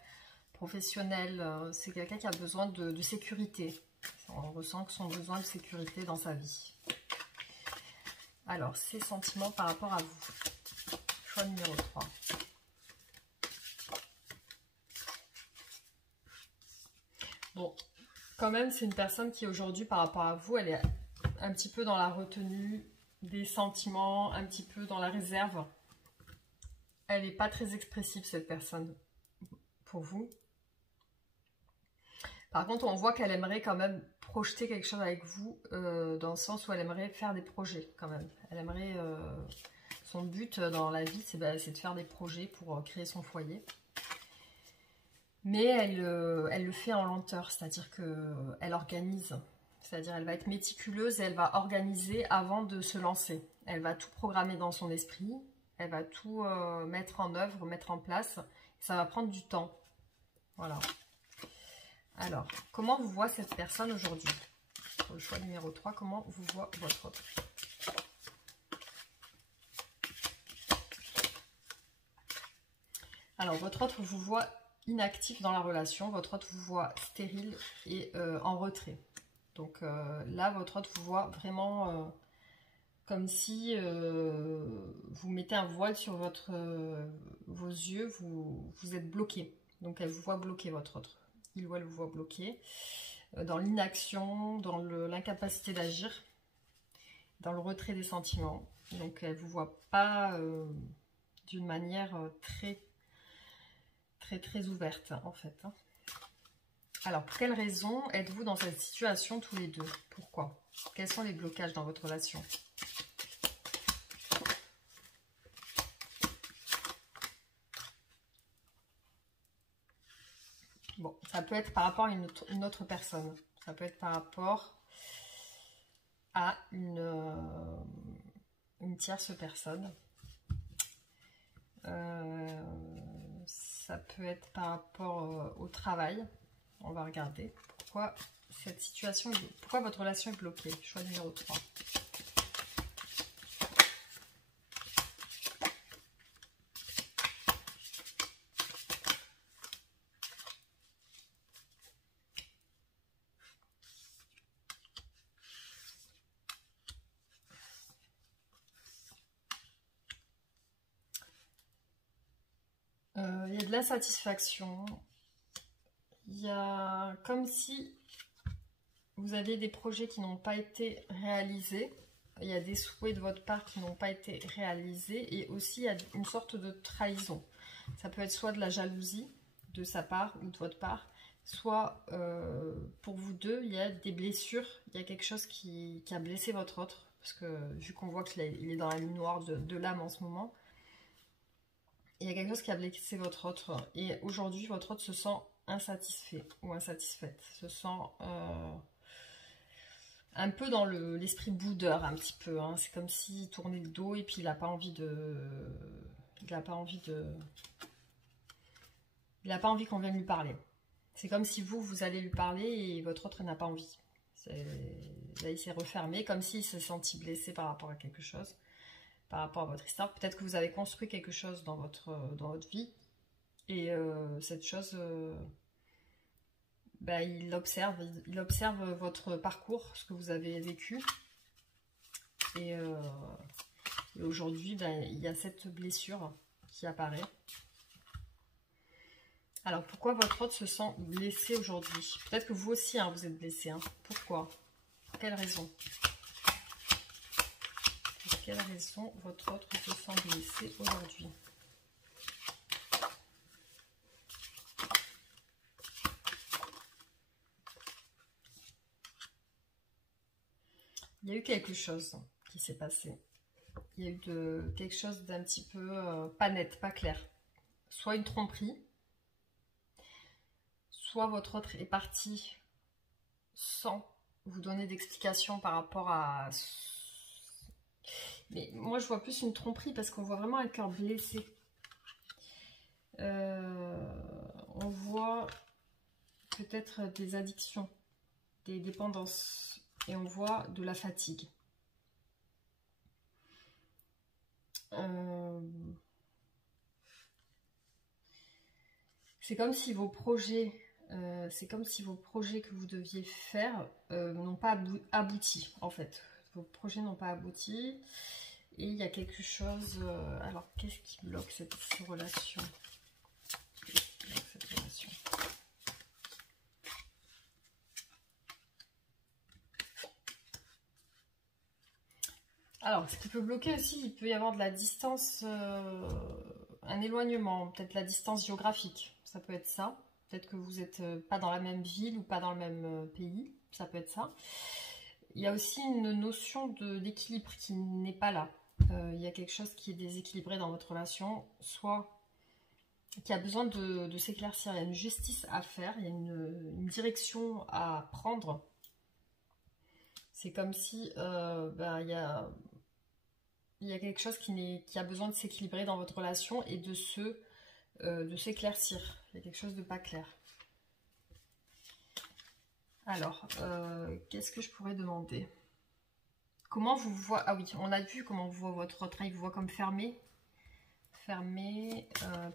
professionnelle. C'est quelqu'un qui a besoin de sécurité. On ressent que son besoin de sécurité dans sa vie. Alors, ses sentiments par rapport à vous. Choix numéro 3. Bon, quand même, c'est une personne qui aujourd'hui, par rapport à vous, elle est un petit peu dans la retenue des sentiments, un petit peu dans la réserve. Elle n'est pas très expressive, cette personne, pour vous. Par contre, on voit qu'elle aimerait quand même projeter quelque chose avec vous, dans le sens où elle aimerait faire des projets, quand même. Elle aimerait... son but dans la vie, c'est de faire des projets pour créer son foyer. Mais elle le fait en lenteur, c'est-à-dire qu'elle organise. C'est-à-dire qu'elle va être méticuleuse et elle va organiser avant de se lancer. Elle va tout programmer dans son esprit, elle va tout mettre en œuvre, mettre en place. Ça va prendre du temps. Voilà. Alors, comment vous voit cette personne aujourd'hui? Pour le choix numéro 3, comment vous voit votre autre? Alors, votre autre vous voit inactif dans la relation, votre autre vous voit stérile et en retrait. Donc là, votre autre vous voit vraiment comme si vous mettez un voile sur vos yeux, vous êtes bloqué. Donc elle vous voit bloqué, votre autre. Il ou elle vous voit bloqué dans l'inaction, dans l'incapacité d'agir, dans le retrait des sentiments. Donc elle ne vous voit pas d'une manière très ouverte en fait. Alors, pour quelles raisons êtes-vous dans cette situation tous les deux? Pourquoi? Quels sont les blocages dans votre relation? Bon, ça peut être par rapport à une autre personne. Ça peut être par rapport à une tierce personne. Ça peut être par rapport au travail. On va regarder pourquoi cette situation, pourquoi votre relation est bloquée. Choix numéro 3. Il y a de l'insatisfaction. Il y a comme si vous avez des projets qui n'ont pas été réalisés. Il y a des souhaits de votre part qui n'ont pas été réalisés. Et aussi, il y a une sorte de trahison. Ça peut être soit de la jalousie de sa part ou de votre part. Soit, pour vous deux, il y a des blessures. Il y a quelque chose qui a blessé votre autre. Parce que vu qu'on voit qu'il est dans la nuit noire de l'âme en ce moment. Il y a quelque chose qui a blessé votre autre. Et aujourd'hui, votre autre se sent insatisfait ou insatisfaite. Se sent un peu dans l'esprit boudeur, un petit peu. Hein. C'est comme s'il tournait le dos et puis il n'a pas envie qu'on vienne lui parler. C'est comme si vous allez lui parler et votre autre n'a pas envie. Là, il s'est refermé, comme s'il s'est senti blessé par rapport à quelque chose. Par rapport à votre histoire, peut-être que vous avez construit quelque chose dans votre vie Et cette chose, bah, il observe votre parcours, ce que vous avez vécu. Et aujourd'hui, bah, il y a cette blessure qui apparaît. Alors, pourquoi votre hôte se sent blessé aujourd'hui? Peut-être que vous aussi, hein, vous êtes blessé. Hein. Pourquoi? Pour quelle raison? Pour quelle raison votre hôte se sent blessé aujourd'hui? Il y a eu quelque chose qui s'est passé. Il y a eu quelque chose d'un petit peu pas net, pas clair. Soit une tromperie, soit votre autre est parti sans vous donner d'explication par rapport à... Mais moi, je vois plus une tromperie parce qu'on voit vraiment un cœur blessé. On voit peut-être des addictions, des dépendances, et on voit de la fatigue. C'est comme si vos projets, que vous deviez faire n'ont pas abouti, en fait. Vos projets n'ont pas abouti. Et il y a quelque chose... alors, qu'est-ce qui bloque cette relation? Alors, ce qui peut bloquer aussi, il peut y avoir de la distance, un éloignement, peut-être la distance géographique, ça peut être ça. Peut-être que vous n'êtes pas dans la même ville ou pas dans le même pays, ça peut être ça. Il y a aussi une notion d'équilibre qui n'est pas là. Il y a quelque chose qui est déséquilibré dans votre relation, soit qui a besoin de s'éclaircir. Il y a une justice à faire, il y a une direction à prendre. C'est comme si ben, il y a quelque chose qui a besoin de s'équilibrer dans votre relation et de s'éclaircir. Il y a quelque chose de pas clair. Alors, qu'est-ce que je pourrais demander? Comment vous voit... Ah oui, on a vu comment vous voit votre autre. Il vous voit comme fermé. Fermé,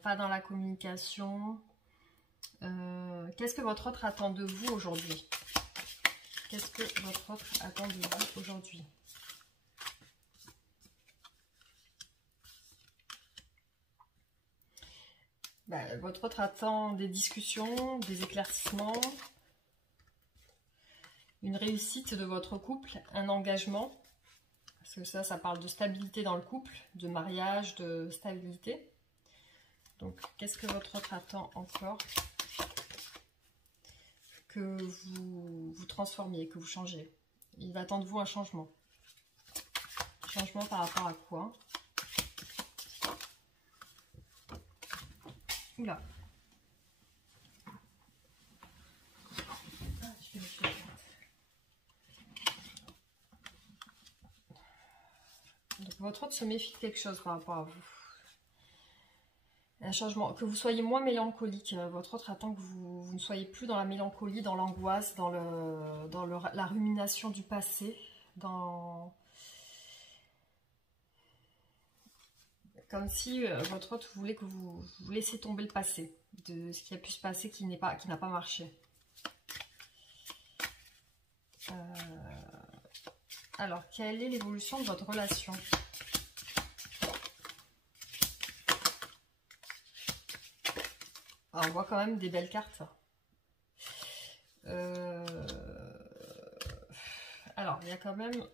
pas dans la communication. Qu'est-ce que votre autre attend de vous aujourd'hui? Qu'est-ce que votre autre attend de vous aujourd'hui? Ben, votre autre attend des discussions, des éclaircissements, une réussite de votre couple, un engagement. Parce que ça parle de stabilité dans le couple, de mariage, de stabilité. Donc, qu'est-ce que votre autre attend encore? Que vous transformiez, que vous changez. Il va attendre de vous un changement. Changement par rapport à quoi? Oula. Donc, votre autre se méfie de quelque chose par rapport à vous. Un changement, que vous soyez moins mélancolique. Votre autre attend que vous ne soyez plus dans la mélancolie, dans l'angoisse, dans la rumination du passé, comme si votre autre voulait que vous laissiez tomber le passé, de ce qui a pu se passer qui n'a pas marché. Alors, quelle est l'évolution de votre relation? Alors, on voit quand même des belles cartes. Alors, il y a quand même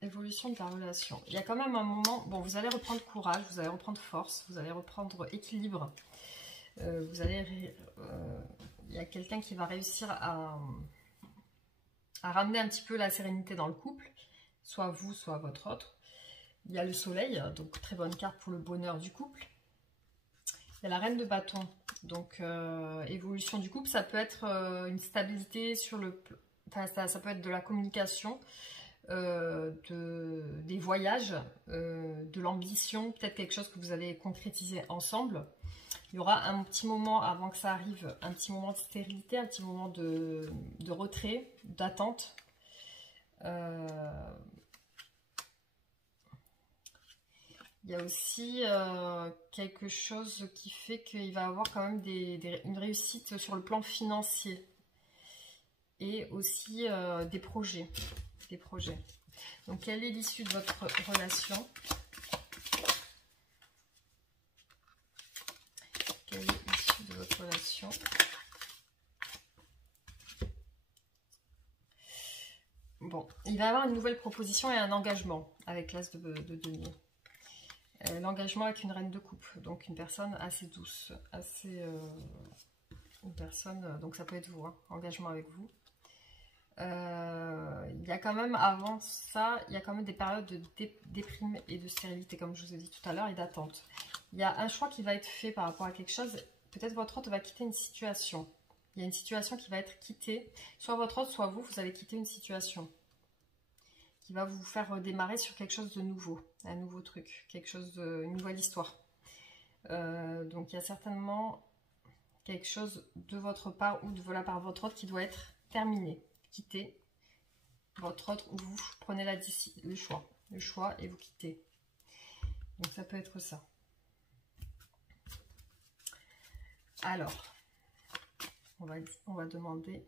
évolution de la relation. Il y a quand même un moment... Bon, vous allez reprendre courage, vous allez reprendre force, vous allez reprendre équilibre. Il y a quelqu'un qui va réussir à ramener un petit peu la sérénité dans le couple. Soit vous, soit votre autre. Il y a le soleil, donc très bonne carte pour le bonheur du couple. Il y a la reine de bâton, donc évolution du couple, ça peut être une stabilité sur le... Enfin, ça peut être de la communication, des voyages, de l'ambition, peut-être quelque chose que vous allez concrétiser ensemble. Il y aura un petit moment avant que ça arrive, un petit moment de stérilité, un petit moment de retrait, d'attente. Il Il y a aussi quelque chose qui fait qu'il va avoir quand même une réussite sur le plan financier. Et aussi des projets. Donc, quelle est l'issue de votre relation? Quelle est l'issue de votre relation? Bon, il va y avoir une nouvelle proposition et un engagement avec l'as de denier. L'engagement avec une reine de coupe, donc une personne assez douce, assez... une personne, donc ça peut être vous, hein, engagement avec vous. Il y a quand même, avant ça, il y a quand même des périodes de déprime et de stérilité, comme je vous ai dit tout à l'heure, et d'attente. Il y a un choix qui va être fait par rapport à quelque chose. Peut-être votre hôte va quitter une situation. Il y a une situation qui va être quittée. Soit votre hôte, soit vous, vous allez quitter une situation qui va vous faire redémarrer sur quelque chose de nouveau, un nouveau truc, une nouvelle histoire. Donc il y a certainement quelque chose de votre part ou de la part de votre hôte qui doit être terminé, quitté. Votre hôte, ou vous prenez le choix et vous quittez. Donc ça peut être ça. Alors, on va demander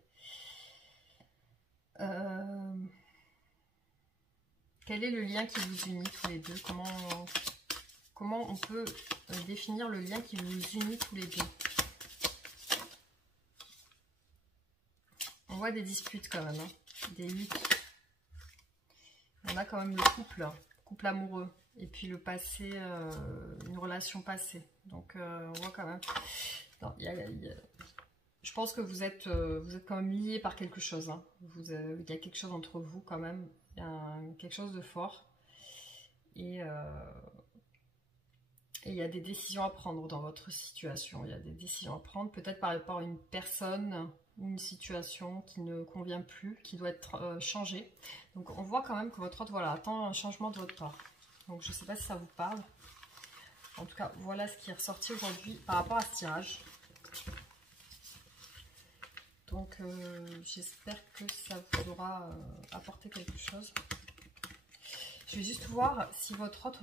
quel est le lien qui vous unit tous les deux? Comment on peut définir le lien qui vous unit tous les deux? On voit des disputes quand même, hein, des luttes. On a quand même le couple amoureux. Et puis le passé, une relation passée. Donc on voit quand même... Non, je pense que vous êtes quand même liés par quelque chose. Hein. Il y a quelque chose entre vous quand même. Il y a quelque chose de fort. Et il y a des décisions à prendre dans votre situation. Il y a des décisions à prendre, peut-être par rapport à une personne, une situation qui ne convient plus, qui doit être changée. Donc on voit quand même que votre hôte, voilà, attend un changement de votre part. Donc je ne sais pas si ça vous parle. En tout cas, voilà ce qui est ressorti aujourd'hui par rapport à ce tirage. Donc j'espère que ça vous aura apporté quelque chose. Je vais juste voir si votre hôte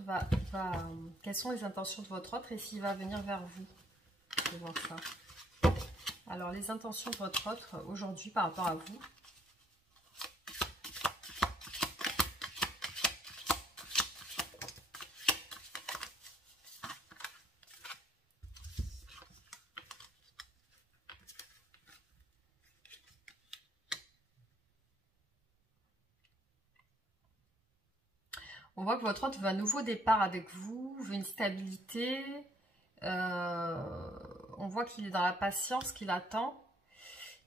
quelles sont les intentions de votre hôte et s'il va venir vers vous. Je vais voir ça. Alors, les intentions de votre hôte aujourd'hui par rapport à vous. On voit que votre hôte veut un nouveau départ avec vous, veut une stabilité. On voit qu'il est dans la patience, qu'il attend.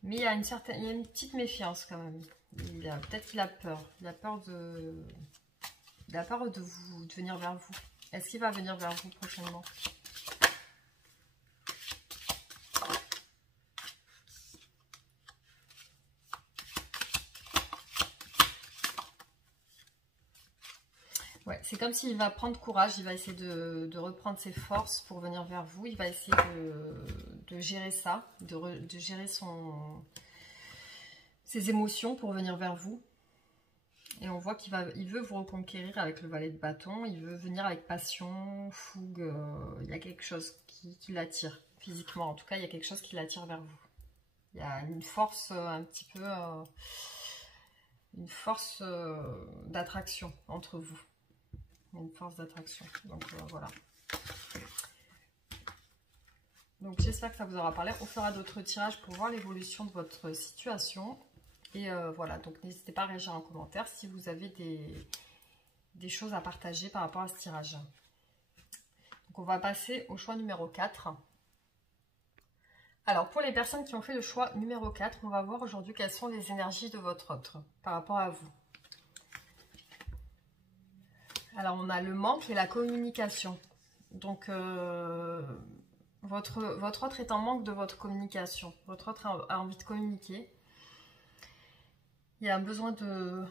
Mais il y a une petite méfiance quand même. Peut-être qu'il a peur. Il a peur de venir vers vous. Est-ce qu'il va venir vers vous prochainement? Ouais, c'est comme s'il va prendre courage, il va essayer de reprendre ses forces pour venir vers vous. Il va essayer de gérer ça, de gérer ses émotions pour venir vers vous. Et on voit il veut vous reconquérir avec le valet de bâton. Il veut venir avec passion, fougue. Il y a quelque chose qui l'attire physiquement. En tout cas, il y a quelque chose qui l'attire vers vous. Il y a une force un petit peu... une force d'attraction entre vous. Une force d'attraction. Donc voilà. Donc j'espère que ça vous aura parlé. On fera d'autres tirages pour voir l'évolution de votre situation. Et voilà, donc n'hésitez pas à réagir en commentaire si vous avez des choses à partager par rapport à ce tirage. Donc on va passer au choix numéro 4. Alors pour les personnes qui ont fait le choix numéro 4, on va voir aujourd'hui quelles sont les énergies de votre hôte par rapport à vous. Alors, on a le manque et la communication. Donc, votre hôte est en manque de votre communication. Votre hôte a envie de communiquer. Il y a un besoin de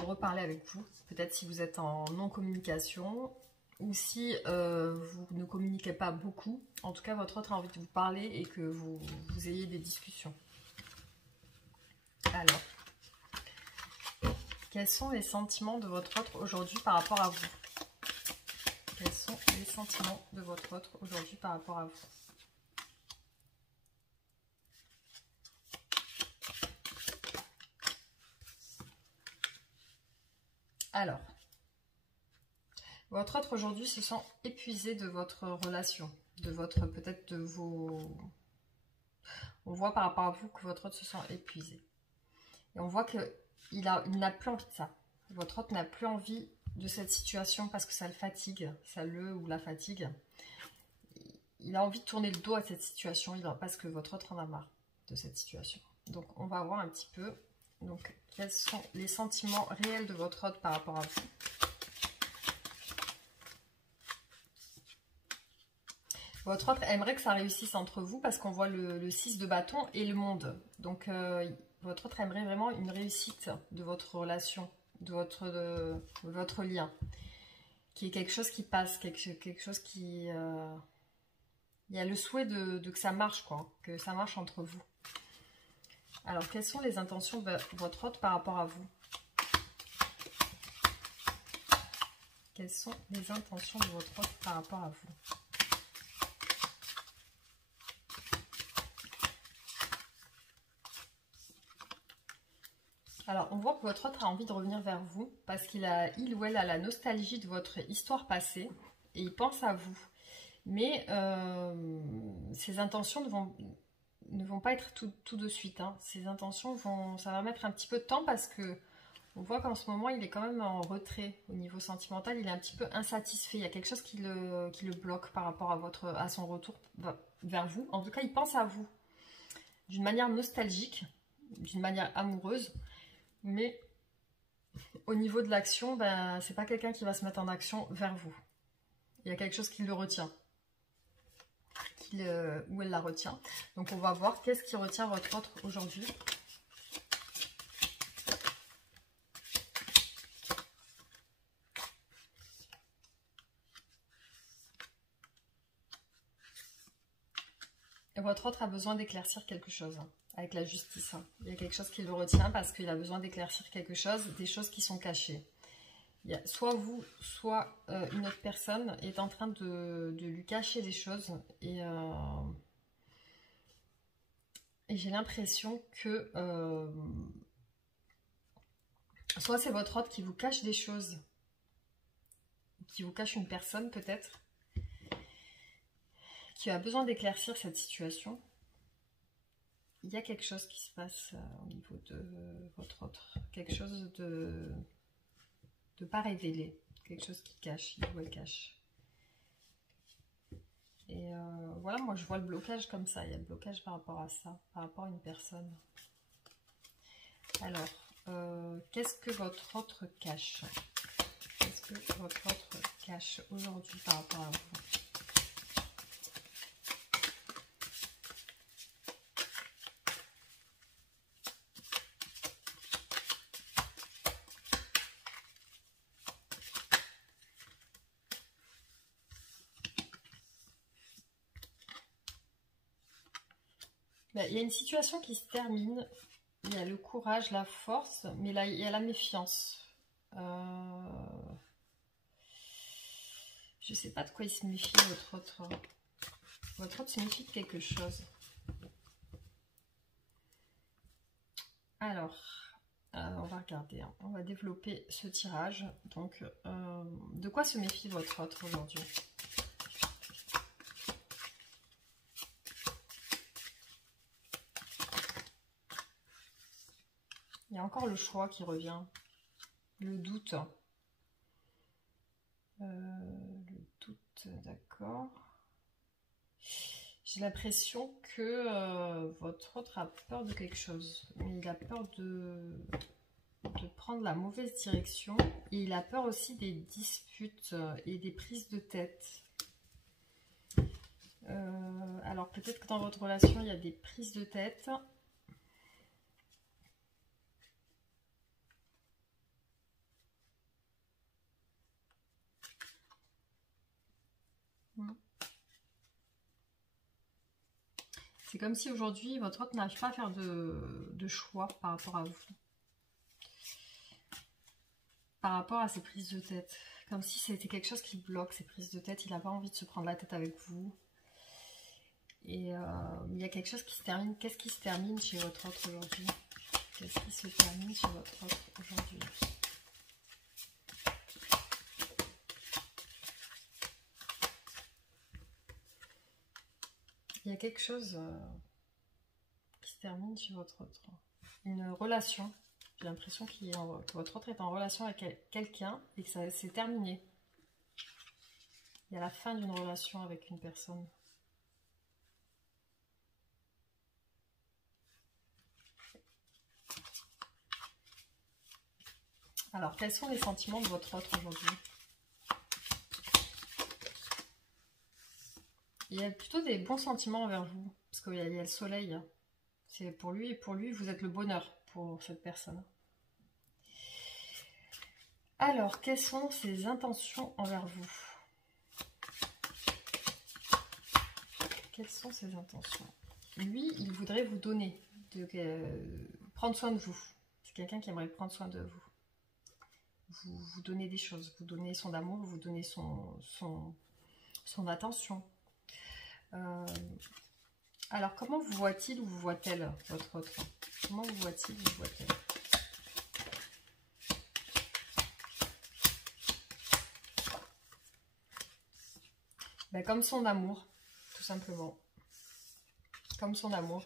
reparler avec vous. Peut-être si vous êtes en non-communication ou si vous ne communiquez pas beaucoup. En tout cas, votre hôte a envie de vous parler et que vous ayez des discussions. Alors... quels sont les sentiments de votre hôte aujourd'hui par rapport à vous? Quels sont les sentiments de votre autre aujourd'hui par rapport à vous? Alors, votre autre aujourd'hui se sent épuisé de votre relation, de votre, peut-être de vos... On voit par rapport à vous que votre autre se sent épuisé. Et on voit qu'il n'a plus envie de ça. Votre autre n'a plus envie de cette situation parce que ça le fatigue, ça le ou la fatigue. Il a envie de tourner le dos à cette situation parce que votre autre en a marre de cette situation. Donc on va voir un petit peu donc, quels sont les sentiments réels de votre autre par rapport à vous. Votre autre aimerait que ça réussisse entre vous parce qu'on voit le 6 de bâton et le monde. Donc votre autre aimerait vraiment une réussite de votre relation, de votre lien. Qui est quelque chose qui passe, quelque chose qui... il y a le souhait que ça marche, quoi, que ça marche entre vous. Alors, quelles sont les intentions de votre autre par rapport à vous? Quelles sont les intentions de votre autre par rapport à vous? Alors, on voit que votre autre a envie de revenir vers vous parce il ou elle a la nostalgie de votre histoire passée et il pense à vous. Mais ses intentions ne vont pas être tout de suite. Hein. Ses intentions ça va mettre un petit peu de temps parce que on voit qu'en ce moment, il est quand même en retrait au niveau sentimental. Il est un petit peu insatisfait. Il y a quelque chose qui le bloque par rapport à son retour vers vous. En tout cas, il pense à vous d'une manière nostalgique, d'une manière amoureuse. Mais au niveau de l'action, ben, c'est pas quelqu'un qui va se mettre en action vers vous. Il y a quelque chose qui le retient. Où elle la retient. Donc on va voir qu'est-ce qui retient votre autre aujourd'hui. Et votre autre a besoin d'éclaircir quelque chose hein, avec la justice. Hein. Il y a quelque chose qui le retient parce qu'il a besoin d'éclaircir quelque chose, des choses qui sont cachées. Il y a soit vous, soit une autre personne est en train de lui cacher des choses et j'ai l'impression que soit c'est votre autre qui vous cache des choses, qui vous cache une personne peut-être, qui a besoin d'éclaircir cette situation. Il y a quelque chose qui se passe au niveau de votre autre, quelque chose de pas révélé, quelque chose qui cache, il ou elle cache. Et voilà, moi je vois le blocage comme ça, il y a le blocage par rapport à ça, par rapport à une personne. Alors, qu'est-ce que votre autre cache? Qu'est-ce que votre autre cache aujourd'hui par rapport à vous? Il y a une situation qui se termine, il y a le courage, la force, mais là il y a la méfiance. Je ne sais pas de quoi il se méfie, votre autre. Votre autre se méfie de quelque chose. Alors, on va regarder, hein. On va développer ce tirage. Donc, de quoi se méfie votre autre aujourd'hui ? Il y a encore le choix qui revient, le doute. Le doute, d'accord. J'ai l'impression que votre autre a peur de quelque chose. Mais il a peur de prendre la mauvaise direction. Et il a peur aussi des disputes et des prises de tête. Alors peut-être que dans votre relation, il y a des prises de tête. C'est comme si aujourd'hui, votre autre n'arrive pas à faire de choix par rapport à vous. Par rapport à ces prises de tête Comme si c'était quelque chose qui bloque, ces prises de tête. Il n'a pas envie de se prendre la tête avec vous. Et il y a quelque chose qui se termine. Qu'est-ce qui se termine chez votre autre aujourd'hui? Qu'est-ce qui se termine chez votre autre aujourd'hui? Il y a quelque chose qui se termine chez votre autre. Une relation. J'ai l'impression que votre autre est en relation avec quelqu'un et que ça s'est terminé. Il y a la fin d'une relation avec une personne. Alors, quels sont les sentiments de votre autre aujourd'hui? Il y a plutôt des bons sentiments envers vous, parce qu'il y a le soleil. C'est pour lui, et pour lui, vous êtes le bonheur pour cette personne. Alors, quelles sont ses intentions envers vous? Quelles sont ses intentions? Lui, il voudrait vous donner, prendre soin de vous. C'est quelqu'un qui aimerait prendre soin de vous. Vous donner des choses, vous donner son amour, vous donner son attention. Alors, comment vous voit-il ou vous voit-elle, votre autre? Comment vous voit-il ou vous voit-elle? Ben, comme son amour, tout simplement. Comme son amour.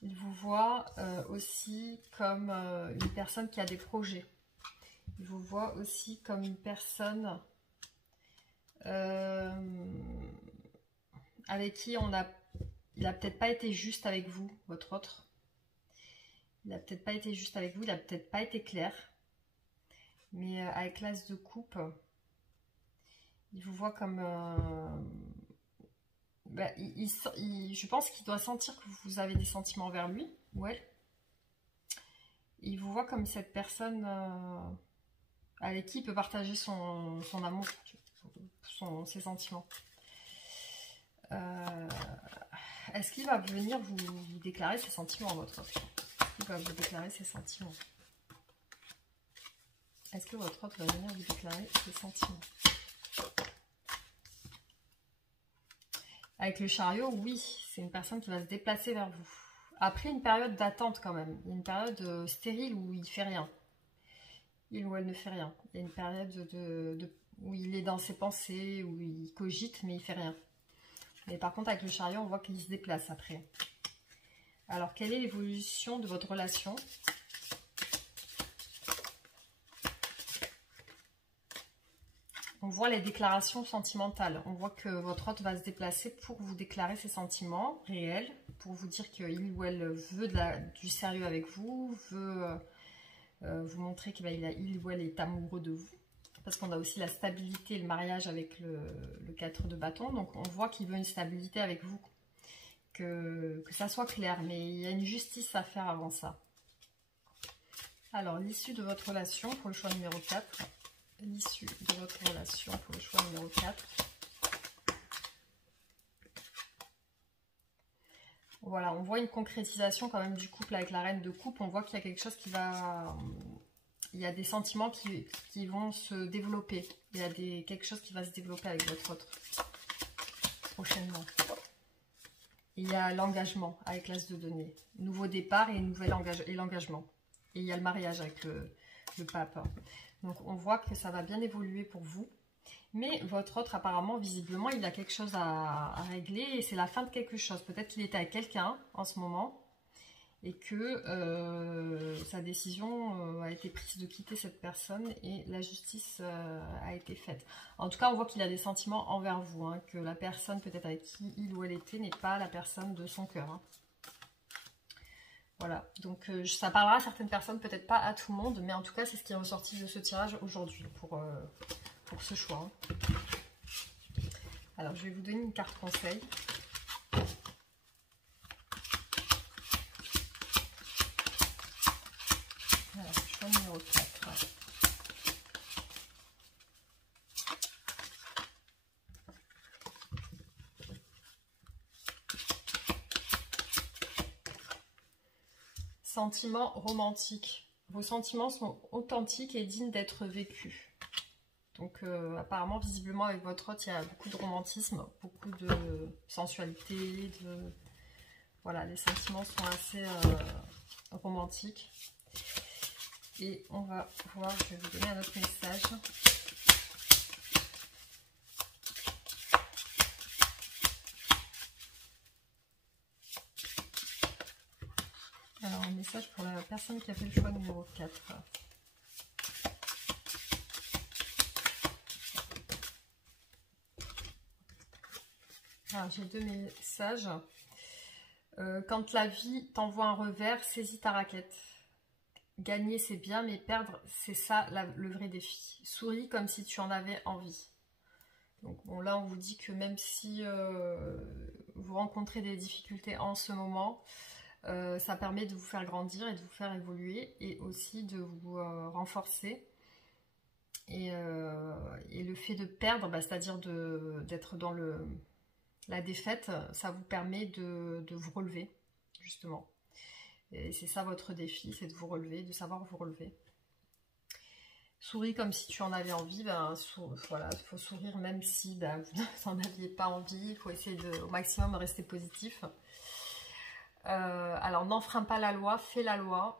Il vous voit aussi comme une personne qui a des projets. Il vous voit aussi comme une personne avec qui il n'a peut-être pas été juste avec vous, votre autre. Il n'a peut-être pas été juste avec vous, il n'a peut-être pas été clair. Mais avec l'as de coupe, il vous voit comme... je pense qu'il doit sentir que vous avez des sentiments envers lui, ou elle. Il vous voit comme cette personne avec qui il peut partager son amour, ses sentiments. Est-ce qu'il va venir vous déclarer ses sentiments, votre autre? Il va vous déclarer ses sentiments. Est-ce que votre autre va venir vous déclarer ses sentiments? Avec le chariot, oui, c'est une personne qui va se déplacer vers vous. Après une période d'attente quand même. Il y a une période stérile où il ne fait rien. Il ou elle ne fait rien. Il y a une période où il est dans ses pensées, où il cogite, mais il ne fait rien. Mais par contre, avec le chariot, on voit qu'il se déplace après. Alors, quelle est l'évolution de votre relation? On voit les déclarations sentimentales. On voit que votre autre va se déplacer pour vous déclarer ses sentiments réels, pour vous dire qu'il ou elle veut du sérieux avec vous, veut vous montrer qu'il ou elle est amoureux de vous. Parce qu'on a aussi la stabilité et le mariage avec le 4 de bâton. Donc on voit qu'il veut une stabilité avec vous. Que ça soit clair. Mais il y a une justice à faire avant ça. Alors, l'issue de votre relation pour le choix numéro 4. L'issue de votre relation pour le choix numéro 4. Voilà, on voit une concrétisation quand même du couple avec la reine de coupe. On voit qu'il y a quelque chose qui va... Il y a des sentiments qui vont se développer. Il y a quelque chose qui va se développer avec votre autre prochainement. Et il y a l'engagement avec l'as de denier. Nouveau départ et l'engagement. Et il y a le mariage avec le pape. Donc on voit que ça va bien évoluer pour vous. Mais votre autre, apparemment, visiblement, il a quelque chose à régler et c'est la fin de quelque chose. Peut-être qu'il était avec quelqu'un en ce moment et que sa décision a été prise de quitter cette personne et la justice a été faite. En tout cas, on voit qu'il a des sentiments envers vous, hein, que la personne peut-être avec qui il ou elle était n'est pas la personne de son cœur. Hein. Voilà, donc ça parlera à certaines personnes, peut-être pas à tout le monde, mais en tout cas, c'est ce qui est ressorti de ce tirage aujourd'hui pour ce choix. Hein. Alors, je vais vous donner une carte conseil. Alors, choix numéro 4. Sentiments romantiques. Vos sentiments sont authentiques et dignes d'être vécus. Donc apparemment, visiblement, avec votre hôte, il y a beaucoup de romantisme, beaucoup de sensualité, voilà, les sentiments sont assez romantiques. Et on va voir, je vais vous donner un autre message. Alors, un message pour la personne qui a fait le choix numéro 4. Alors, j'ai 2 messages. Quand la vie t'envoie un revers, saisis ta raquette. Gagner, c'est bien, mais perdre, c'est ça le vrai défi. Souris comme si tu en avais envie. Donc bon, là, on vous dit que même si vous rencontrez des difficultés en ce moment, ça permet de vous faire grandir et de vous faire évoluer et aussi de vous renforcer. Et le fait de perdre, c'est-à-dire d'être dans la défaite, ça vous permet de vous relever, justement. Et c'est ça votre défi, c'est de vous relever, de savoir vous relever. Souris comme si tu en avais envie, voilà, il faut sourire même si vous n'en aviez pas envie, il faut essayer au maximum de rester positif. Alors n'enfreins pas la loi, fais la loi.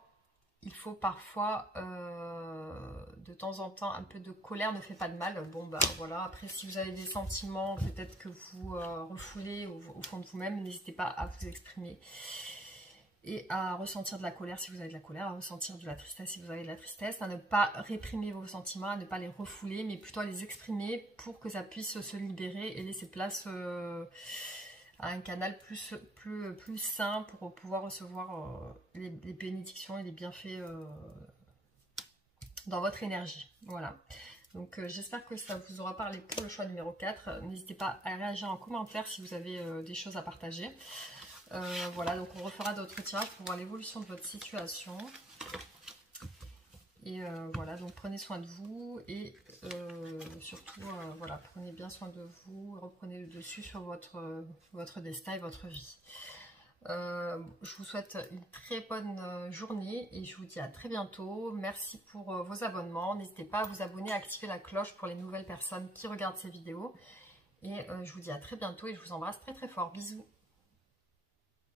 Il faut parfois, de temps en temps, un peu de colère ne fait pas de mal. Bon, voilà. Après, si vous avez des sentiments, peut-être que vous refoulez au fond de vous-même, n'hésitez pas à vous exprimer. Et à ressentir de la colère si vous avez de la colère, à ressentir de la tristesse si vous avez de la tristesse, à ne pas réprimer vos sentiments, à ne pas les refouler, mais plutôt à les exprimer pour que ça puisse se libérer et laisser place à un canal plus sain pour pouvoir recevoir les bénédictions et les bienfaits dans votre énergie. Voilà. Donc j'espère que ça vous aura parlé pour le choix numéro 4. N'hésitez pas à réagir en commentaire si vous avez des choses à partager. Voilà, donc on refera d'autres tirages pour voir l'évolution de votre situation. Et voilà, donc prenez soin de vous et surtout, voilà, prenez bien soin de vous, reprenez le dessus sur votre destin et votre vie. Je vous souhaite une très bonne journée et je vous dis à très bientôt. Merci pour vos abonnements. N'hésitez pas à vous abonner, à activer la cloche pour les nouvelles personnes qui regardent ces vidéos. Et je vous dis à très bientôt et je vous embrasse très très fort. Bisous.